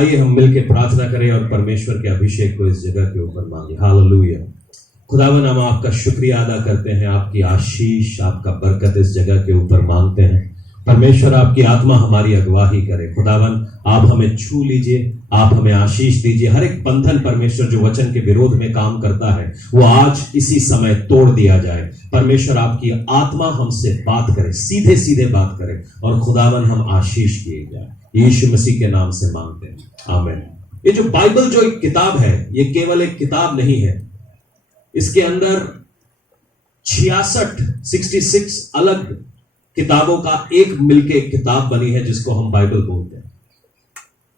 आइए हम मिलकर प्रार्थना करें और परमेश्वर के अभिषेक को इस जगह के ऊपर मांगे। हालेलुया। खुदावन, हम आपका शुक्रिया अदा करते हैं, आपकी आशीष, आपका बरकत इस जगह के ऊपर मांगते हैं। परमेश्वर, आपकी आत्मा हमारी अगुवाही करे। खुदावन, आप हमें छू लीजिए, आप हमें आशीष दीजिए। हर एक बंधन परमेश्वर जो वचन के विरोध में काम करता है वो आज इसी समय तोड़ दिया जाए। परमेश्वर, आपकी आत्मा हमसे बात करे, सीधे सीधे बात करे, और खुदावन हम आशीष किए जाए। यीशु मसीह के नाम से मांगते हैं, आमीन। ये जो बाइबल जो एक किताब है, ये केवल एक किताब नहीं है। इसके अंदर 66 अलग किताबों का एक मिलके एक किताब बनी है जिसको हम बाइबल बोलते हैं।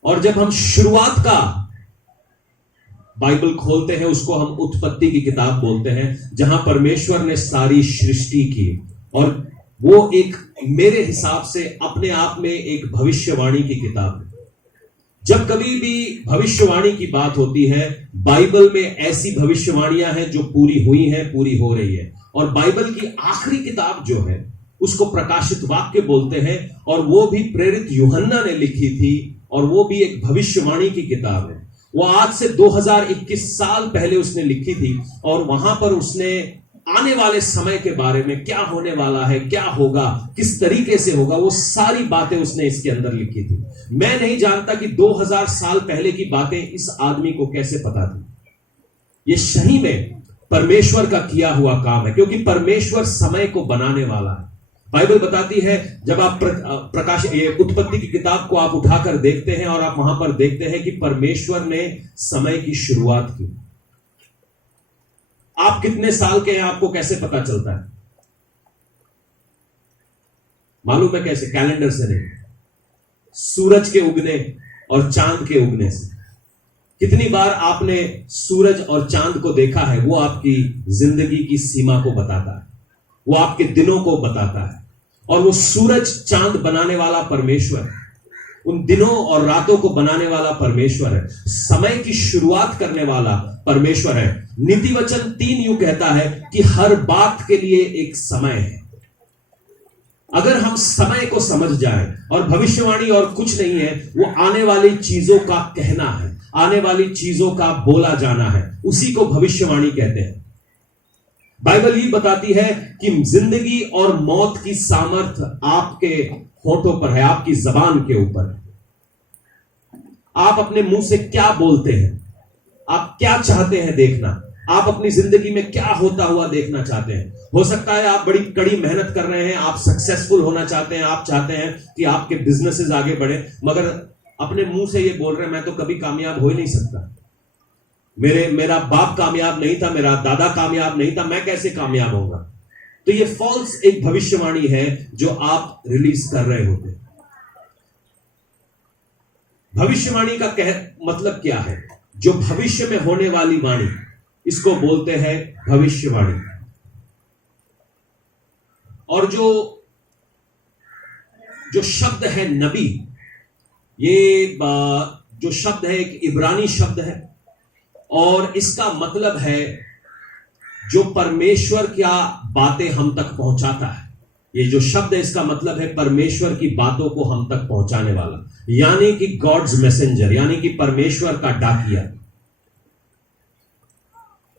और जब हम शुरुआत का बाइबल खोलते हैं उसको हम उत्पत्ति की किताब बोलते हैं, जहां परमेश्वर ने सारी सृष्टि की। और वो एक, मेरे हिसाब से अपने आप में एक भविष्यवाणी की किताब है। जब कभी भी भविष्यवाणी की बात होती है, बाइबल में ऐसी भविष्यवाणियां हैं जो पूरी हुई हैं, पूरी हो रही है। और बाइबल की आखिरी किताब जो है उसको प्रकाशित वाक्य बोलते हैं, और वो भी प्रेरित यूहन्ना ने लिखी थी, और वो भी एक भविष्यवाणी की किताब है। वो आज से 2021 साल पहले उसने लिखी थी, और वहां पर उसने आने वाले समय के बारे में, क्या होने वाला है, क्या होगा, किस तरीके से होगा, वो सारी बातें उसने इसके अंदर लिखी थी। मैं नहीं जानता कि 2000 साल पहले की बातें इस आदमी को कैसे पता थी। ये सही में परमेश्वर का किया हुआ काम है, क्योंकि परमेश्वर समय को बनाने वाला है। बाइबल बताती है, जब आप उत्पत्ति की किताब को आप उठाकर देखते हैं और आप वहां पर देखते हैं कि परमेश्वर ने समय की शुरुआत की। आप कितने साल के हैं आपको कैसे पता चलता है? मालूम है कैसे? कैलेंडर से नहीं, सूरज के उगने और चांद के उगने से। कितनी बार आपने सूरज और चांद को देखा है? वो आपकी जिंदगी की सीमा को बताता है, वो आपके दिनों को बताता है। और वो सूरज चांद बनाने वाला परमेश्वर है, उन दिनों और रातों को बनाने वाला परमेश्वर है, समय की शुरुआत करने वाला परमेश्वर है। नीति वचन 3 यूं कहता है कि हर बात के लिए एक समय है। अगर हम समय को समझ जाएं, और भविष्यवाणी और कुछ नहीं है, वो आने वाली चीजों का कहना है, आने वाली चीजों का बोला जाना है, उसी को भविष्यवाणी कहते हैं। बाइबल ये बताती है कि जिंदगी और मौत की सामर्थ्य आपके होठों पर है, आपकी जबान के ऊपर है। आप अपने मुंह से क्या बोलते हैं, आप क्या चाहते हैं देखना, आप अपनी जिंदगी में क्या होता हुआ देखना चाहते हैं। हो सकता है आप बड़ी कड़ी मेहनत कर रहे हैं, आप सक्सेसफुल होना चाहते हैं, आप चाहते हैं कि आपके बिजनेसेस आगे बढ़े, मगर अपने मुंह से ये बोल रहे हैं मैं तो कभी कामयाब हो ही नहीं सकता, मेरा बाप कामयाब नहीं था, मेरा दादा कामयाब नहीं था, मैं कैसे कामयाब होगा। तो ये फॉल्स एक भविष्यवाणी है जो आप रिलीज कर रहे होते हैं। भविष्यवाणी का मतलब क्या है? जो भविष्य में होने वाली वाणी, इसको बोलते हैं भविष्यवाणी। और जो शब्द है नबी, ये जो शब्द है एक इब्रानी शब्द है, और इसका मतलब है जो परमेश्वर क्या बातें हम तक पहुंचाता है। ये जो शब्द है इसका मतलब है परमेश्वर की बातों को हम तक पहुंचाने वाला, यानी कि गॉड्स मैसेंजर, यानी कि परमेश्वर का डाकिया,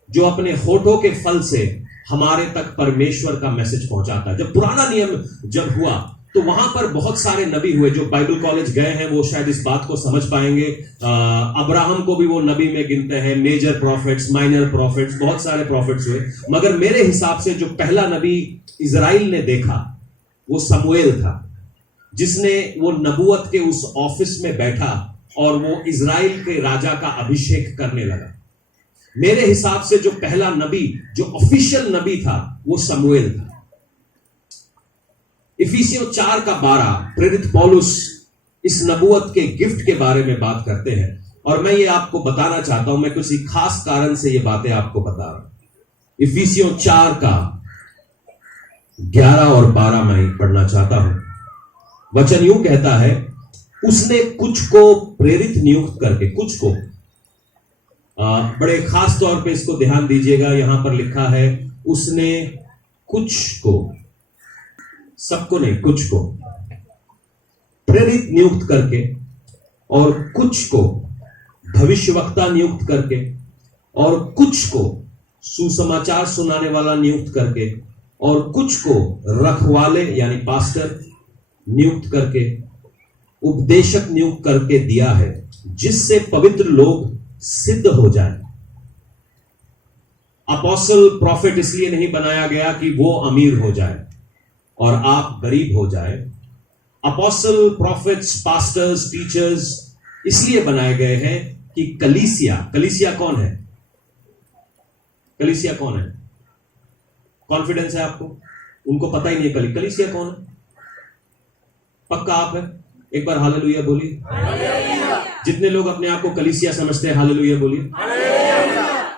जो अपने होठों के फल से हमारे तक परमेश्वर का मैसेज पहुंचाता है। जब पुराना नियम जब हुआ तो वहां पर बहुत सारे नबी हुए। जो बाइबल कॉलेज गए हैं वो शायद इस बात को समझ पाएंगे। अब्राहम को भी वो नबी में गिनते हैं, मेजर प्रॉफिट्स, माइनर प्रॉफिट्स, बहुत सारे प्रॉफिट्स हुए। मगर मेरे हिसाब से जो पहला नबी इजराइल ने देखा वो शमूएल था, जिसने वो नबूवत के उस ऑफिस में बैठा और वो इजराइल के राजा का अभिषेक करने लगा। मेरे हिसाब से जो पहला नबी, जो ऑफिशियल नबी था, वो शमूएल था। इफिसियों 4:12 प्रेरित पौलुस इस नबूवत के गिफ्ट के बारे में बात करते हैं, और मैं ये आपको बताना चाहता हूं, मैं किसी खास कारण से ये बातें आपको बता रहा हूं। इफिसियों 4:11 और 12 मैं पढ़ना चाहता हूं। वचन यूं कहता है, उसने कुछ को प्रेरित नियुक्त करके, कुछ को, बड़े खास तौर पे इसको ध्यान दीजिएगा, यहां पर लिखा है उसने कुछ को, सबको नहीं, कुछ को प्रेरित नियुक्त करके और कुछ को भविष्यवक्ता नियुक्त करके, और कुछ को सुसमाचार सुनाने वाला नियुक्त करके, और कुछ को रखवाले यानी पास्टर नियुक्त करके, उपदेशक नियुक्त करके दिया है, जिससे पवित्र लोग सिद्ध हो जाए। अपोस्टल प्रॉफिट इसलिए नहीं बनाया गया कि वो अमीर हो जाए और आप गरीब हो जाए। अपोस्टल, प्रॉफिट्स, पास्टर्स, टीचर्स इसलिए बनाए गए हैं कि कलीसिया कौन है? कलीसिया कौन है? कॉन्फिडेंस है आपको? उनको पता ही नहीं है कलीसिया कौन है। पक्का आप है? एक बार हालेलुया बोलिए। जितने लोग अपने आप को कलीसिया समझते हैं, हालेलुया बोलिए।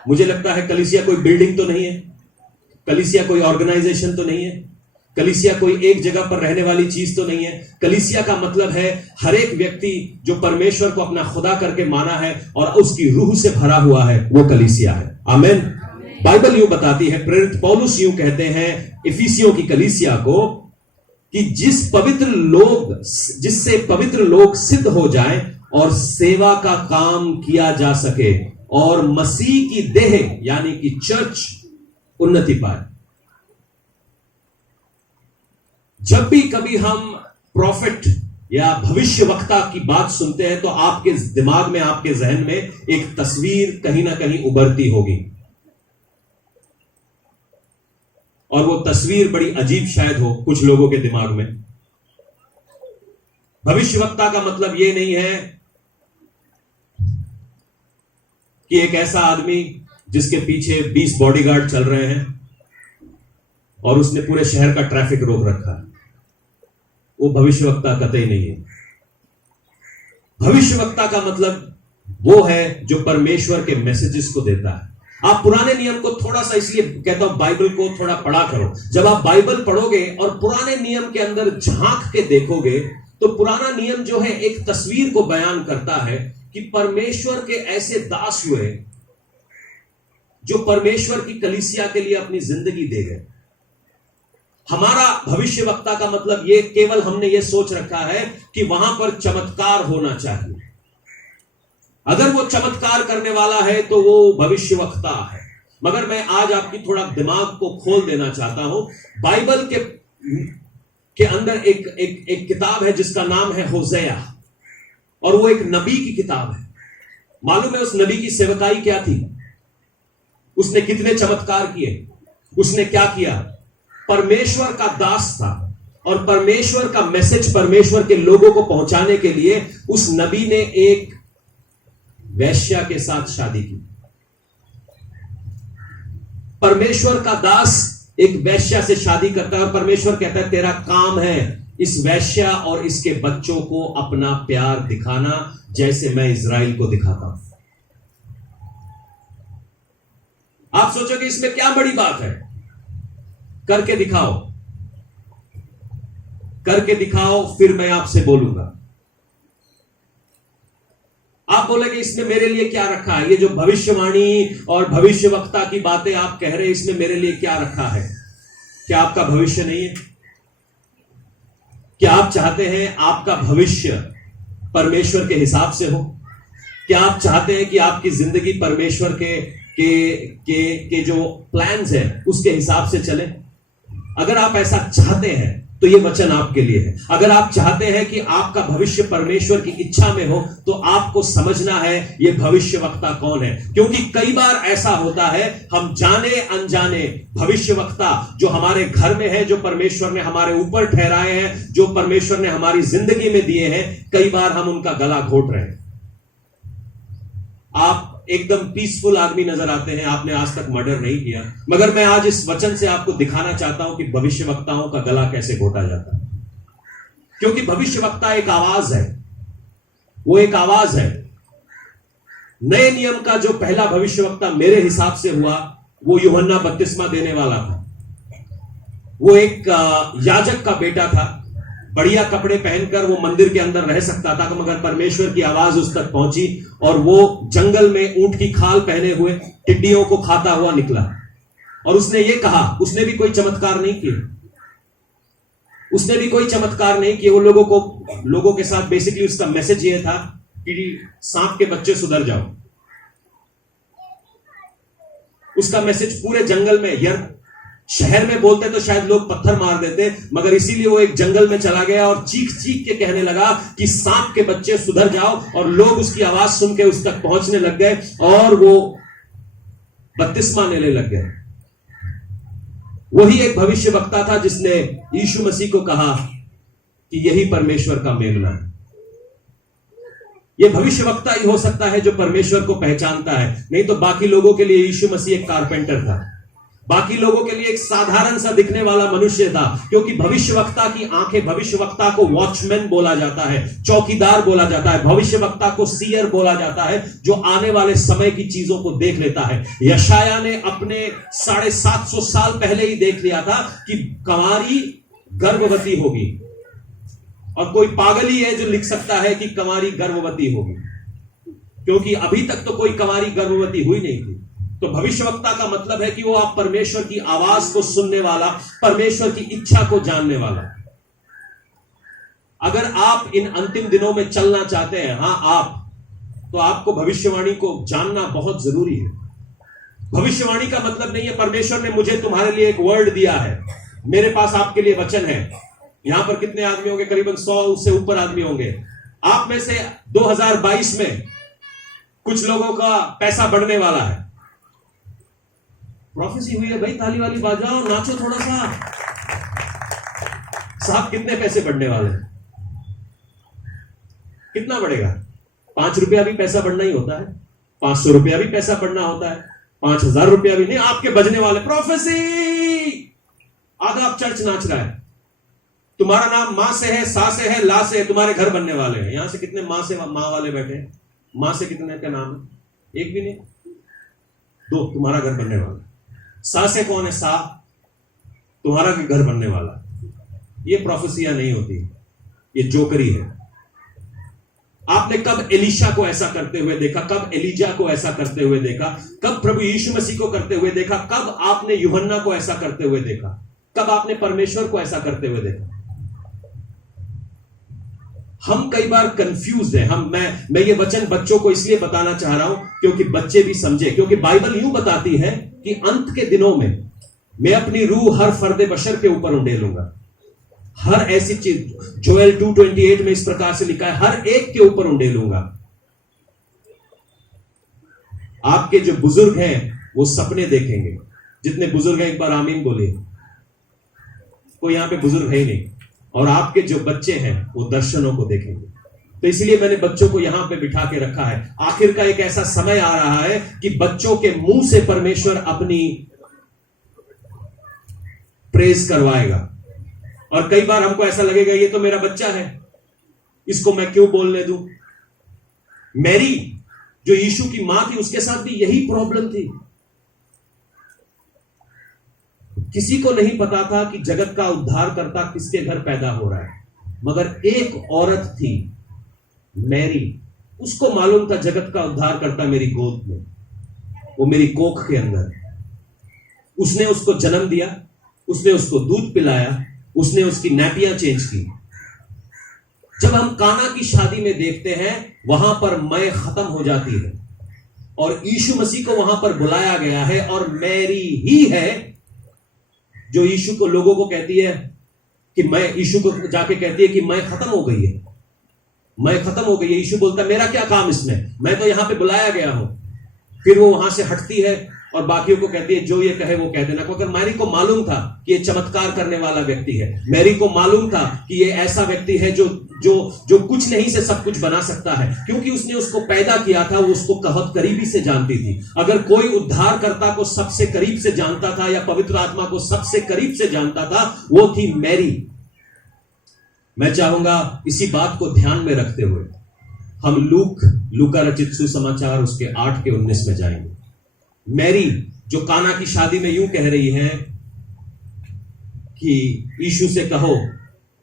मुझे लगता है कलीसिया कोई बिल्डिंग तो नहीं है, कलीसिया कोई ऑर्गेनाइजेशन तो नहीं है, कलीसिया कोई एक जगह पर रहने वाली चीज तो नहीं है। कलीसिया का मतलब है हर एक व्यक्ति जो परमेश्वर को अपना खुदा करके माना है और उसकी रूह से भरा हुआ है, वो कलीसिया है। आमीन। बाइबल यूं बताती है, प्रेरित पौलुस यूं कहते हैं इफिसियों की कलीसिया को कि जिससे पवित्र लोग सिद्ध हो जाएं और सेवा का काम किया जा सके और मसीह की देह यानी कि चर्च उन्नति पाए। जब भी कभी हम प्रॉफिट या भविष्यवक्ता की बात सुनते हैं तो आपके दिमाग में, आपके जहन में एक तस्वीर कहीं ना कहीं उभरती होगी, और वो तस्वीर बड़ी अजीब शायद हो कुछ लोगों के दिमाग में। भविष्यवक्ता का मतलब ये नहीं है कि एक ऐसा आदमी जिसके पीछे 20 बॉडीगार्ड चल रहे हैं और उसने पूरे शहर का ट्रैफिक रोक रखा है, वो भविष्यवक्ता कतई नहीं है। भविष्यवक्ता का मतलब वो है जो परमेश्वर के मैसेजेस को देता है। आप पुराने नियम को थोड़ा सा, इसलिए कहता हूं बाइबल को थोड़ा पढ़ा करो। जब आप बाइबल पढ़ोगे और पुराने नियम के अंदर झांक के देखोगे तो पुराना नियम जो है एक तस्वीर को बयान करता है कि परमेश्वर के ऐसे दास हुए जो परमेश्वर की कलीसिया के लिए अपनी जिंदगी दे गए। हमारा भविष्यवक्ता का मतलब ये केवल हमने ये सोच रखा है कि वहां पर चमत्कार होना चाहिए। अगर वो चमत्कार करने वाला है तो वो भविष्यवक्ता है। मगर मैं आज आपकी थोड़ा दिमाग को खोल देना चाहता हूं। बाइबल के अंदर एक किताब है जिसका नाम है होसेया, और वो एक नबी की किताब है। मालूम है उस नबी की सेवकाई क्या थी? उसने कितने चमत्कार किए? उसने क्या किया? परमेश्वर का दास था और परमेश्वर का मैसेज परमेश्वर के लोगों को पहुंचाने के लिए उस नबी ने एक वैश्या के साथ शादी की। परमेश्वर का दास एक वैश्या से शादी करता है और परमेश्वर कहता है तेरा काम है इस वैश्या और इसके बच्चों को अपना प्यार दिखाना, जैसे मैं इज़राइल को दिखाता हूं। आप सोचोगे इसमें क्या बड़ी बात है? करके दिखाओ, करके दिखाओ, फिर मैं आपसे बोलूंगा। आप बोलेंगे इसमें मेरे लिए क्या रखा है? ये जो भविष्यवाणी और भविष्यवक्ता की बातें आप कह रहे हैं, इसमें मेरे लिए क्या रखा है? क्या आपका भविष्य नहीं है? क्या आप चाहते हैं आपका भविष्य परमेश्वर के हिसाब से हो? क्या आप चाहते हैं कि आपकी जिंदगी परमेश्वर के जो प्लान्स हैं उसके हिसाब से चले? अगर आप ऐसा चाहते हैं तो ये वचन आपके लिए है। अगर आप चाहते हैं कि आपका भविष्य परमेश्वर की इच्छा में हो तो आपको समझना है ये भविष्यवक्ता कौन है। क्योंकि कई बार ऐसा होता है हम जाने अनजाने भविष्यवक्ता जो हमारे घर में है, जो परमेश्वर ने हमारे ऊपर ठहराए हैं, जो परमेश्वर ने हमारी जिंदगी में दिए हैं, कई बार हम उनका गला घोट रहे हैं। आप एकदम पीसफुल आदमी नजर आते हैं, आपने आज तक मर्डर नहीं किया, मगर मैं आज इस वचन से आपको दिखाना चाहता हूं कि भविष्यवक्ताओं का गला कैसे घोटा जाता है। क्योंकि भविष्यवक्ता एक आवाज है, वो एक आवाज है। नए नियम का जो पहला भविष्यवक्ता मेरे हिसाब से हुआ वो यूहन्ना बपतिस्मा देने वाला था। वो एक याजक का बेटा था, बढ़िया कपड़े पहनकर वो मंदिर के अंदर रह सकता था, मगर परमेश्वर की आवाज उस तक पहुंची और वो जंगल में ऊंट की खाल पहने हुए टिड्डियों को खाता हुआ निकला। और उसने ये कहा, उसने भी कोई चमत्कार नहीं किए, उसने भी कोई चमत्कार नहीं किए। वो लोगों के साथ बेसिकली उसका मैसेज ये था कि सांप के बच्चे सुधर जाओ। उसका मैसेज पूरे जंगल में, यार शहर में बोलते तो शायद लोग पत्थर मार देते, मगर इसीलिए वो एक जंगल में चला गया और चीख चीख के कहने लगा कि सांप के बच्चे सुधर जाओ, और लोग उसकी आवाज सुन के उस तक पहुंचने लग गए और वो बपतिस्मा लेने लग गए। वही एक भविष्यवक्ता था जिसने यीशु मसीह को कहा कि यही परमेश्वर का मेमना है। यह भविष्यवक्ता ही हो सकता है जो परमेश्वर को पहचानता है, नहीं तो बाकी लोगों के लिए यीशु मसीह एक कारपेंटर था, बाकी लोगों के लिए एक साधारण सा दिखने वाला मनुष्य था। क्योंकि भविष्यवक्ता की आंखें, भविष्यवक्ता को वॉचमैन बोला जाता है, चौकीदार बोला जाता है, भविष्यवक्ता को सीयर बोला जाता है, जो आने वाले समय की चीजों को देख लेता है। यशाया ने अपने 750 साल पहले ही देख लिया था कि कंवारी गर्भवती होगी, और कोई पागल ही है जो लिख सकता है कि कंवारी गर्भवती होगी, क्योंकि अभी तक तो कोई कंवारी गर्भवती हुई नहीं थी। तो भविष्यवक्ता का मतलब है कि वो आप परमेश्वर की आवाज को सुनने वाला, परमेश्वर की इच्छा को जानने वाला। अगर आप इन अंतिम दिनों में चलना चाहते हैं, तो आपको भविष्यवाणी को जानना बहुत जरूरी है। भविष्यवाणी का मतलब नहीं है परमेश्वर ने मुझे तुम्हारे लिए एक वर्ड दिया है, मेरे पास आपके लिए वचन है। यहां पर कितने आदमी होंगे? करीबन 100 से ऊपर आदमी होंगे। आप में से 2022 में कुछ लोगों का पैसा बढ़ने वाला है। प्रोफेसी हुई है भाई, ताली वाली बाजाओ, नाचो थोड़ा सा। साहब कितने पैसे बढ़ने वाले हैं? कितना बढ़ेगा? 5 रुपया भी पैसा बढ़ना ही होता है, 500 रुपया भी पैसा बढ़ना होता है, 5000 रुपया भी नहीं। आपके बजने वाले प्रोफेसी, आधा आप चर्च नाच रहा है। तुम्हारा नाम मां से है, सा से है, ला से है, तुम्हारे घर बनने वाले हैं। यहां से कितने मां से मां वाले बैठे हैं? मां से कितने का नाम है? एक भी नहीं, 2, तुम्हारा घर बनने वाला। सा से कौन है? सा, तुम्हारा घर बनने वाला। ये प्रोफेसियां नहीं होती, ये जोकरी है। आपने कब एलीशा को ऐसा करते हुए देखा? कब एलीजा को ऐसा करते हुए देखा? कब प्रभु यीशु मसीह को करते हुए देखा? कब आपने यूहन्ना को ऐसा करते हुए देखा? कब आपने परमेश्वर को ऐसा करते हुए देखा? हम कई बार कंफ्यूज हैं। मैं ये वचन बच्चों को इसलिए बताना चाह रहा हूं क्योंकि बच्चे भी समझे। क्योंकि बाइबल यूं बताती है कि अंत के दिनों में मैं अपनी रूह हर फर्दे बशर के ऊपर उंडेलूंगा। हर ऐसी चीज, जोएल 2:28 में इस प्रकार से लिखा है, हर एक के ऊपर उंडेलूंगा। आपके जो बुजुर्ग हैं वो सपने देखेंगे। जितने बुजुर्ग हैं एक बार आमीन बोलिए। कोई यहां पे बुजुर्ग है ही नहीं। और आपके जो बच्चे हैं वो दर्शनों को देखेंगे। तो इसलिए मैंने बच्चों को यहां पे बिठा के रखा है। आखिर का एक ऐसा समय आ रहा है कि बच्चों के मुंह से परमेश्वर अपनी प्रेज करवाएगा। और कई बार हमको ऐसा लगेगा ये तो मेरा बच्चा है, इसको मैं क्यों बोलने दूं। मैरी जो यीशु की मां थी, उसके साथ भी यही प्रॉब्लम थी। किसी को नहीं पता था कि जगत का उद्धारकर्ता किसके घर पैदा हो रहा है, मगर एक औरत थी मैरी, उसको मालूम था जगत का उद्धारकर्ता मेरी गोद में, वो मेरी कोख के अंदर। उसने उसको जन्म दिया, उसने उसको दूध पिलाया, उसने उसकी नैपियां चेंज की। जब हम काना की शादी में देखते हैं वहां पर मैं खत्म हो जाती है और यीशु मसीह को वहां पर बुलाया गया है, और मैरी ही है जो यीशु को, लोगों को कहती है कि मैं, यीशु को जाके कहती है कि मैं खत्म हो गई है, मैं खत्म हो गई है। यीशु बोलता है मेरा क्या काम इसमें, मैं तो यहां पे बुलाया गया हूं। फिर वो वहां से हटती है और बाकियों को कहती है जो ये कहे वो कह देना। क्योंकि मैरी को मालूम था कि ये चमत्कार करने वाला व्यक्ति है। मैरी को मालूम था कि ये ऐसा व्यक्ति है जो कुछ नहीं से सब कुछ बना सकता है। क्योंकि उसने उसको पैदा किया था, वो उसको बहुत करीबी से जानती थी। अगर कोई उद्धारकर्ता को सबसे करीब से जानता था या पवित्र आत्मा को सबसे करीब से जानता था, वो थी मैरी। मैं चाहूंगा इसी बात को ध्यान में रखते हुए हम लूका रचित सुसमाचार उसके 8:19 में जाएंगे। मैरी जो काना की शादी में यूं कह रही है कि यीशु से कहो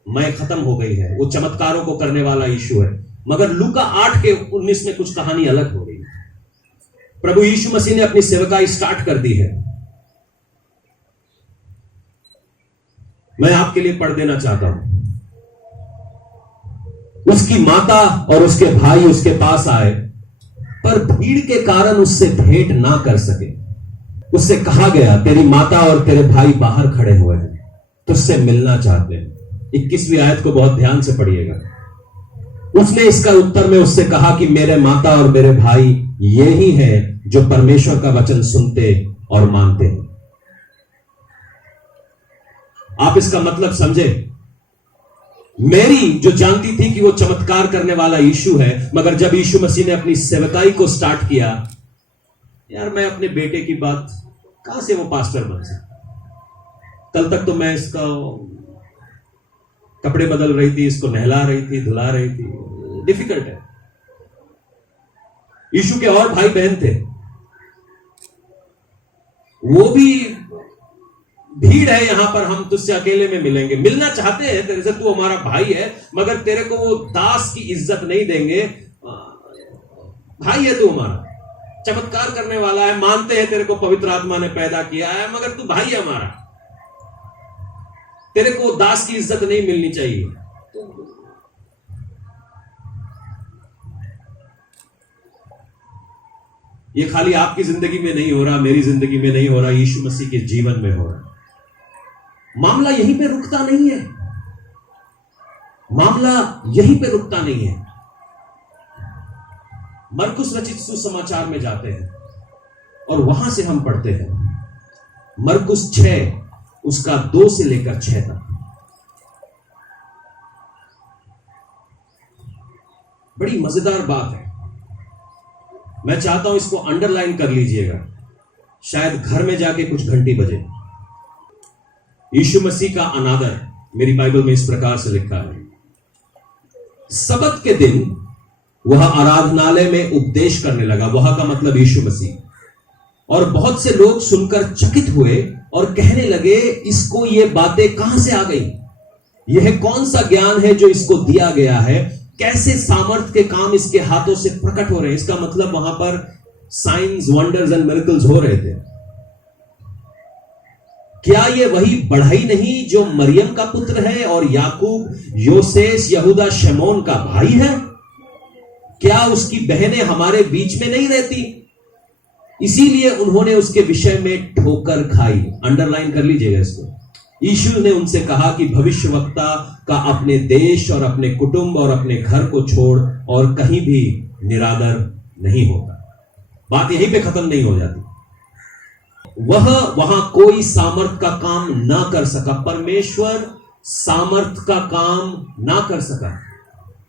मैं खत्म हो गई है, वो चमत्कारों को करने वाला यीशु है। मगर लूका 8:19 में कुछ कहानी अलग हो रही है। प्रभु यीशु मसीह ने अपनी सेवकाई स्टार्ट कर दी है। मैं आपके लिए पढ़ देना चाहता हूं। उसकी माता और उसके भाई उसके पास आए, पर भीड़ के कारण उससे भेंट ना कर सके। उससे कहा गया, तेरी माता और तेरे भाई बाहर खड़े हुए हैं, तुझसे मिलना चाहते हैं। 21वीं आयत को बहुत ध्यान से पढ़िएगा। उसने इसका उत्तर में उससे कहा कि मेरे माता और मेरे भाई ये ही हैं जो परमेश्वर का वचन सुनते और मानते हैं। आप इसका मतलब समझे? मेरी जो जानती थी कि वो चमत्कार करने वाला यीशु है, मगर जब यीशु मसीह ने अपनी सेवकाई को स्टार्ट किया, यार मैं अपने बेटे की बात कहां से वो पास्टर बन सकता। कल तक तो मैं इसका कपड़े बदल रही थी, इसको नहला रही थी, धुला रही थी। डिफिकल्ट है। यीशु के और भाई बहन थे, वो भी भीड़ है यहां पर, हम तुझसे अकेले में मिलेंगे, मिलना चाहते हैं तेरे से, तू हमारा भाई है, मगर तेरे को वो दास की इज्जत नहीं देंगे। भाई है तू हमारा, चमत्कार करने वाला है, मानते हैं तेरे को पवित्र आत्मा ने पैदा किया है, मगर तू भाई है हमारा, तेरे को दास की इज्जत नहीं मिलनी चाहिए। ये खाली आपकी जिंदगी में नहीं हो रहा, मेरी जिंदगी में नहीं हो रहा, यीशु मसीह के जीवन में हो रहा। मामला यहीं पे रुकता नहीं है, मामला यहीं पे रुकता नहीं है। मरकुस रचित सुसमाचार में जाते हैं और वहां से हम पढ़ते हैं मरकुस 6 उसका 2 से लेकर 6 तक। बड़ी मजेदार बात है, मैं चाहता हूं इसको अंडरलाइन कर लीजिएगा, शायद घर में जाके कुछ घंटी बजे। यीशु मसीह का अनादर मेरी बाइबल में इस प्रकार से लिखा है, सबत के दिन वह आराधनालय में उपदेश करने लगा। वह का मतलब यीशु मसीह। और बहुत से लोग सुनकर चकित हुए और कहने लगे, इसको ये बातें कहां से आ गई? यह कौन सा ज्ञान है जो इसको दिया गया है? कैसे सामर्थ के काम इसके हाथों से प्रकट हो रहे हैं? इसका मतलब वहां पर साइंस, वंडर्स एंड मिरेकल्स हो रहे थे। क्या ये वही बढ़ई नहीं जो मरियम का पुत्र है और याकूब, योसेस, यहूदा, शमौन का भाई है? क्या उसकी बहनें हमारे बीच में नहीं रहती? इसीलिए उन्होंने उसके विषय में ठोकर खाई। अंडरलाइन कर लीजिएगा इसको। यीशु ने उनसे कहा कि भविष्यवक्ता का अपने देश और अपने कुटुंब और अपने घर को छोड़ और कहीं भी निरादर नहीं होता। बात यहीं पे खत्म नहीं हो जाती। वह वहां कोई सामर्थ का काम ना कर सका। परमेश्वर सामर्थ का काम ना कर सका।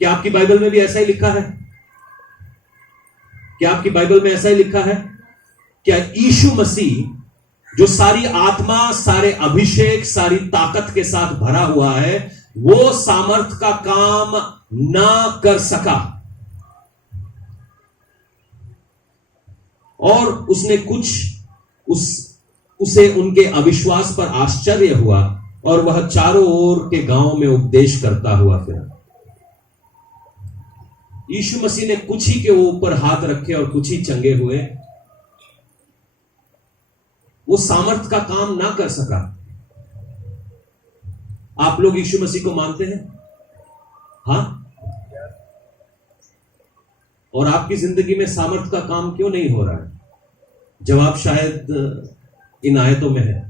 क्या आपकी बाइबल में भी ऐसा ही लिखा है? क्या आपकी बाइबल में ऐसा ही लिखा है? क्या यीशु मसीह जो सारी आत्मा, सारे अभिषेक, सारी ताकत के साथ भरा हुआ है, वो सामर्थ का काम ना कर सका? और उसने उसे उनके अविश्वास पर आश्चर्य हुआ और वह चारों ओर के गांव में उपदेश करता हुआ फिरा। यीशु मसीह ने कुछ ही के ऊपर हाथ रखे और कुछ ही चंगे हुए। वो सामर्थ का काम ना कर सका। आप लोग यीशु मसीह को मानते हैं? हां? और आपकी जिंदगी में सामर्थ का काम क्यों नहीं हो रहा है? जवाब शायद इन आयतों में है।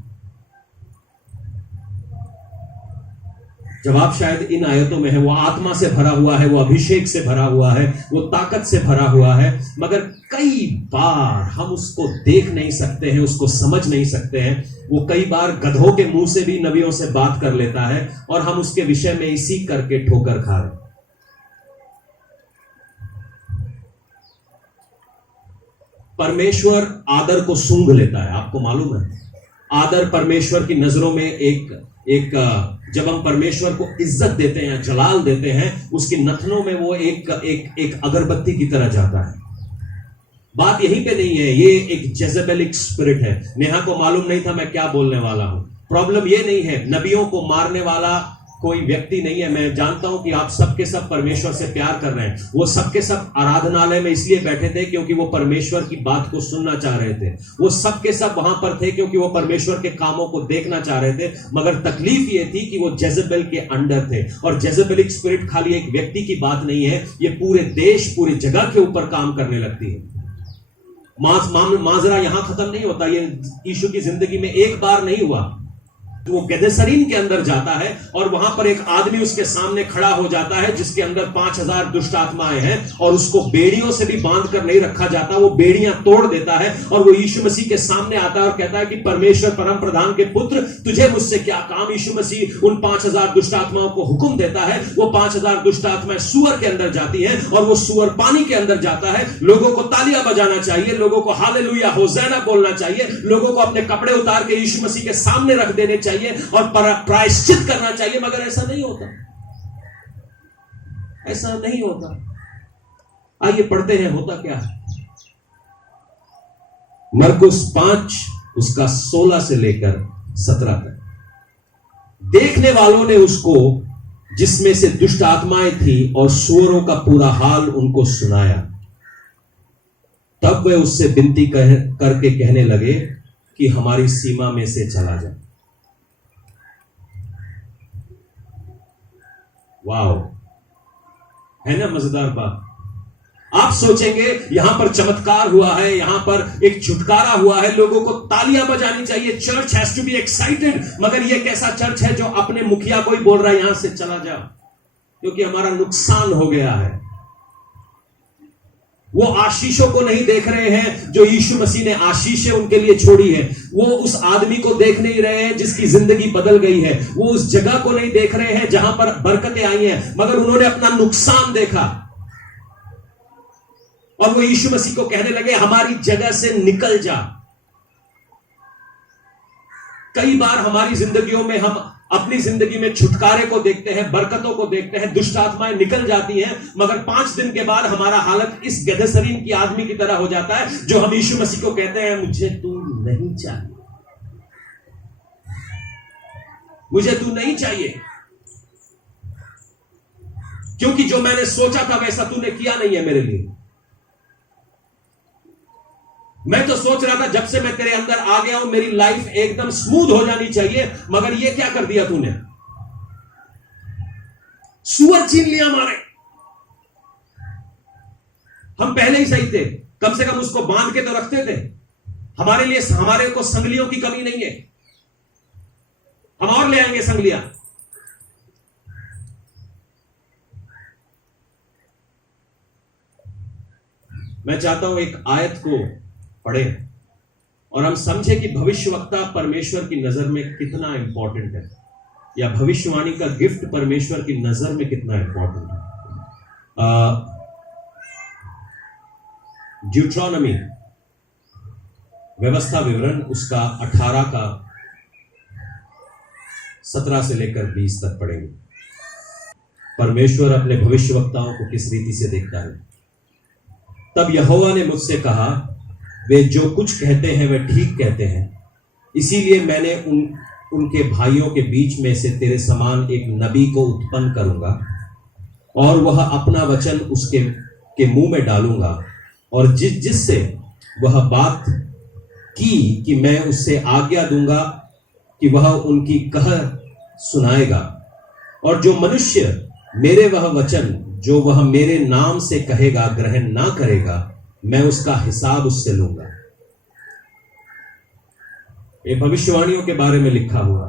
जवाब शायद इन आयतों में है। वो आत्मा से भरा हुआ है, वो अभिषेक से भरा हुआ है, वो ताकत से भरा हुआ है, मगर कई बार हम उसको देख नहीं सकते हैं, उसको समझ नहीं सकते हैं। वो कई बार गधों के मुंह से भी नबियों से बात कर लेता है और हम उसके विषय में इसी करके ठोकर खा रहे हैं। परमेश्वर आदर को सूंघ लेता है, आपको मालूम है? आदर परमेश्वर की नजरों में एक जब हम परमेश्वर को इज्जत देते हैं, जलाल देते हैं, उसकी नथनों में वो एक अगरबत्ती की तरह जाता है। बात यहीं पे नहीं है, ये एक जेजेबेलिक स्पिरिट है। नेहा को मालूम नहीं था मैं क्या बोलने वाला हूं। प्रॉब्लम ये नहीं है नबियों को मारने वाला कोई व्यक्ति नहीं है। मैं जानता हूं कि आप सबके सब परमेश्वर से प्यार कर रहे हैं। वो सबके सब आराधनालय में इसलिए बैठे थे क्योंकि वो परमेश्वर की बात को सुनना चाह रहे थे। वो सबके सब वहां पर थे क्योंकि वो परमेश्वर के कामों को देखना चाह रहे थे। मगर तकलीफ ये थी कि वो जेजेबेल के अंडर थे। और जेजेबेलिक स्पिरिट खाली एक व्यक्ति की बात नहीं है, ये पूरे देश, पूरी जगह के ऊपर काम करने लगती है। माजरा यहां खत्म नहीं होता। ये यीशु की जिंदगी में एक बार नहीं हुआ। तो वो गेदेसरीन के अंदर जाता है और वहां पर एक आदमी उसके सामने खड़ा हो जाता है जिसके अंदर 5000 दुष्ट आत्माएं हैं, और उसको बेड़ियों से भी बांध कर नहीं रखा जाता। वो बेड़ियां तोड़ देता है और वो यीशु मसीह के सामने आता है और कहता है कि परमेश्वर परम प्रधान के पुत्र, तुझे मुझसे क्या काम। यीशु मसीह उन 5000 दुष्ट आत्माओं को हुक्म देता है। वो 5000 दुष्ट आत्माएं सूअर के अंदर जाती है और वो सूअर पानी के अंदर जाता है। लोगों को तालियां बजाना चाहिए, लोगों को हालेलुया होज़ैना बोलना चाहिए, लोगों को अपने कपड़े उतार के यीशु मसीह के सामने रख देने चाहिए और प्रायश्चित करना चाहिए। मगर ऐसा नहीं होता, ऐसा नहीं होता। आइए पढ़ते हैं होता क्या है। मरकुस 5 उसका 16 से लेकर 17 तक। देखने वालों ने उसको, जिसमें से दुष्ट आत्माएं थी और सूअरों का पूरा हाल उनको सुनाया। तब वे उससे विनती करके कहने लगे कि हमारी सीमा में से चला जा। वाओ, है ना मजेदार बात। आप सोचेंगे यहां पर चमत्कार हुआ है, यहां पर एक छुटकारा हुआ है, लोगों को तालियां बजानी चाहिए, church has to be excited. मगर यह कैसा चर्च है जो अपने मुखिया को ही बोल रहा है यहां से चला जाओ क्योंकि हमारा नुकसान हो गया है। वो आशीषों को नहीं देख रहे हैं जो यीशु मसीह ने आशीषें उनके लिए छोड़ी है। वो उस आदमी को देख नहीं रहे हैं जिसकी जिंदगी बदल गई है। वो उस जगह को नहीं देख रहे हैं जहां पर बरकतें आई हैं, मगर उन्होंने अपना नुकसान देखा और वो यीशु मसीह को कहने लगे हमारी जगह से निकल जा। कई बार हमारी जिंदगियों में हम अपनी जिंदगी में छुटकारे को देखते हैं, बरकतों को देखते हैं, दुष्ट आत्माएं निकल जाती हैं, मगर 5 दिन के बाद हमारा हालत इस गदसरीन की आदमी की तरह हो जाता है जो हम यीशु मसीह को कहते हैं मुझे तू नहीं चाहिए, मुझे तू नहीं चाहिए, क्योंकि जो मैंने सोचा था वैसा तूने किया नहीं है मेरे लिए। मैं तो सोच रहा था जब से मैं तेरे अंदर आ गया हूं मेरी लाइफ एकदम स्मूथ हो जानी चाहिए, मगर ये क्या कर दिया तूने, सूअर छीन लिया हमारे। हम पहले ही सही थे, कम से कम उसको बांध के तो रखते थे। हमारे लिए, हमारे को संगलियों की कमी नहीं है, हम और ले आएंगे संगलियां। मैं चाहता हूं एक आयत को पढ़े और हम समझे कि भविष्यवक्ता परमेश्वर की नजर में कितना इंपॉर्टेंट है, या भविष्यवाणी का गिफ्ट परमेश्वर की नजर में कितना इंपॉर्टेंट है। ड्यूट्रॉनमी, व्यवस्था विवरण, उसका 18 का 17 से लेकर 20 तक पढ़ेंगे। परमेश्वर अपने भविष्यवक्ताओं को किस रीति से देखता है। तब यहोवा ने मुझसे कहा, वे जो कुछ कहते हैं वे ठीक कहते हैं, इसीलिए मैंने उनके भाइयों के बीच में से तेरे समान एक नबी को उत्पन्न करूंगा और वह अपना वचन उसके मुंह में डालूंगा, और जिससे वह बात कि मैं उससे आज्ञा दूंगा कि वह उनकी कह सुनाएगा। और जो मनुष्य मेरे वह वचन जो वह मेरे नाम से कहेगा ग्रहण ना करेगा, मैं उसका हिसाब उससे लूंगा। ये भविष्यवाणियों के बारे में लिखा हुआ।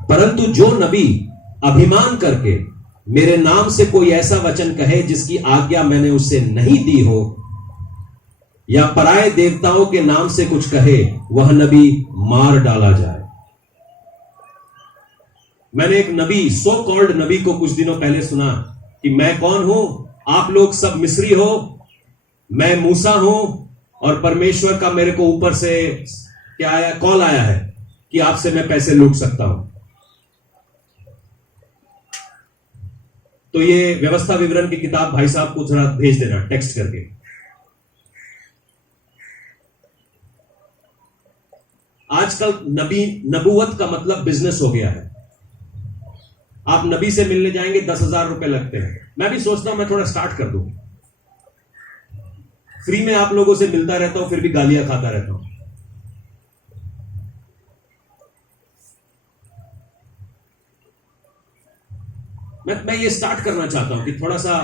परंतु जो नबी अभिमान करके मेरे नाम से कोई ऐसा वचन कहे जिसकी आज्ञा मैंने उसे नहीं दी हो, या पराये देवताओं के नाम से कुछ कहे, वह नबी मार डाला जाए। मैंने एक नबी, सो कॉल्ड नबी को कुछ दिनों पहले सुना कि मैं कौन हूं, आप लोग सब मिस्री हो, मैं मूसा हूं, और परमेश्वर का मेरे को ऊपर से क्या आया, कॉल आया है कि आपसे मैं पैसे लूट सकता हूं। तो ये व्यवस्था विवरण की किताब भाई साहब को जरा भेज देना टेक्स्ट करके। आजकल नबूवत का मतलब बिजनेस हो गया है। आप नबी से मिलने जाएंगे 10,000 रुपए लगते हैं। मैं भी सोचता हूं मैं थोड़ा स्टार्ट कर दूं, फ्री में आप लोगों से मिलता रहता हूं, फिर भी गालियां खाता रहता हूं। मैं ये स्टार्ट करना चाहता हूं कि थोड़ा सा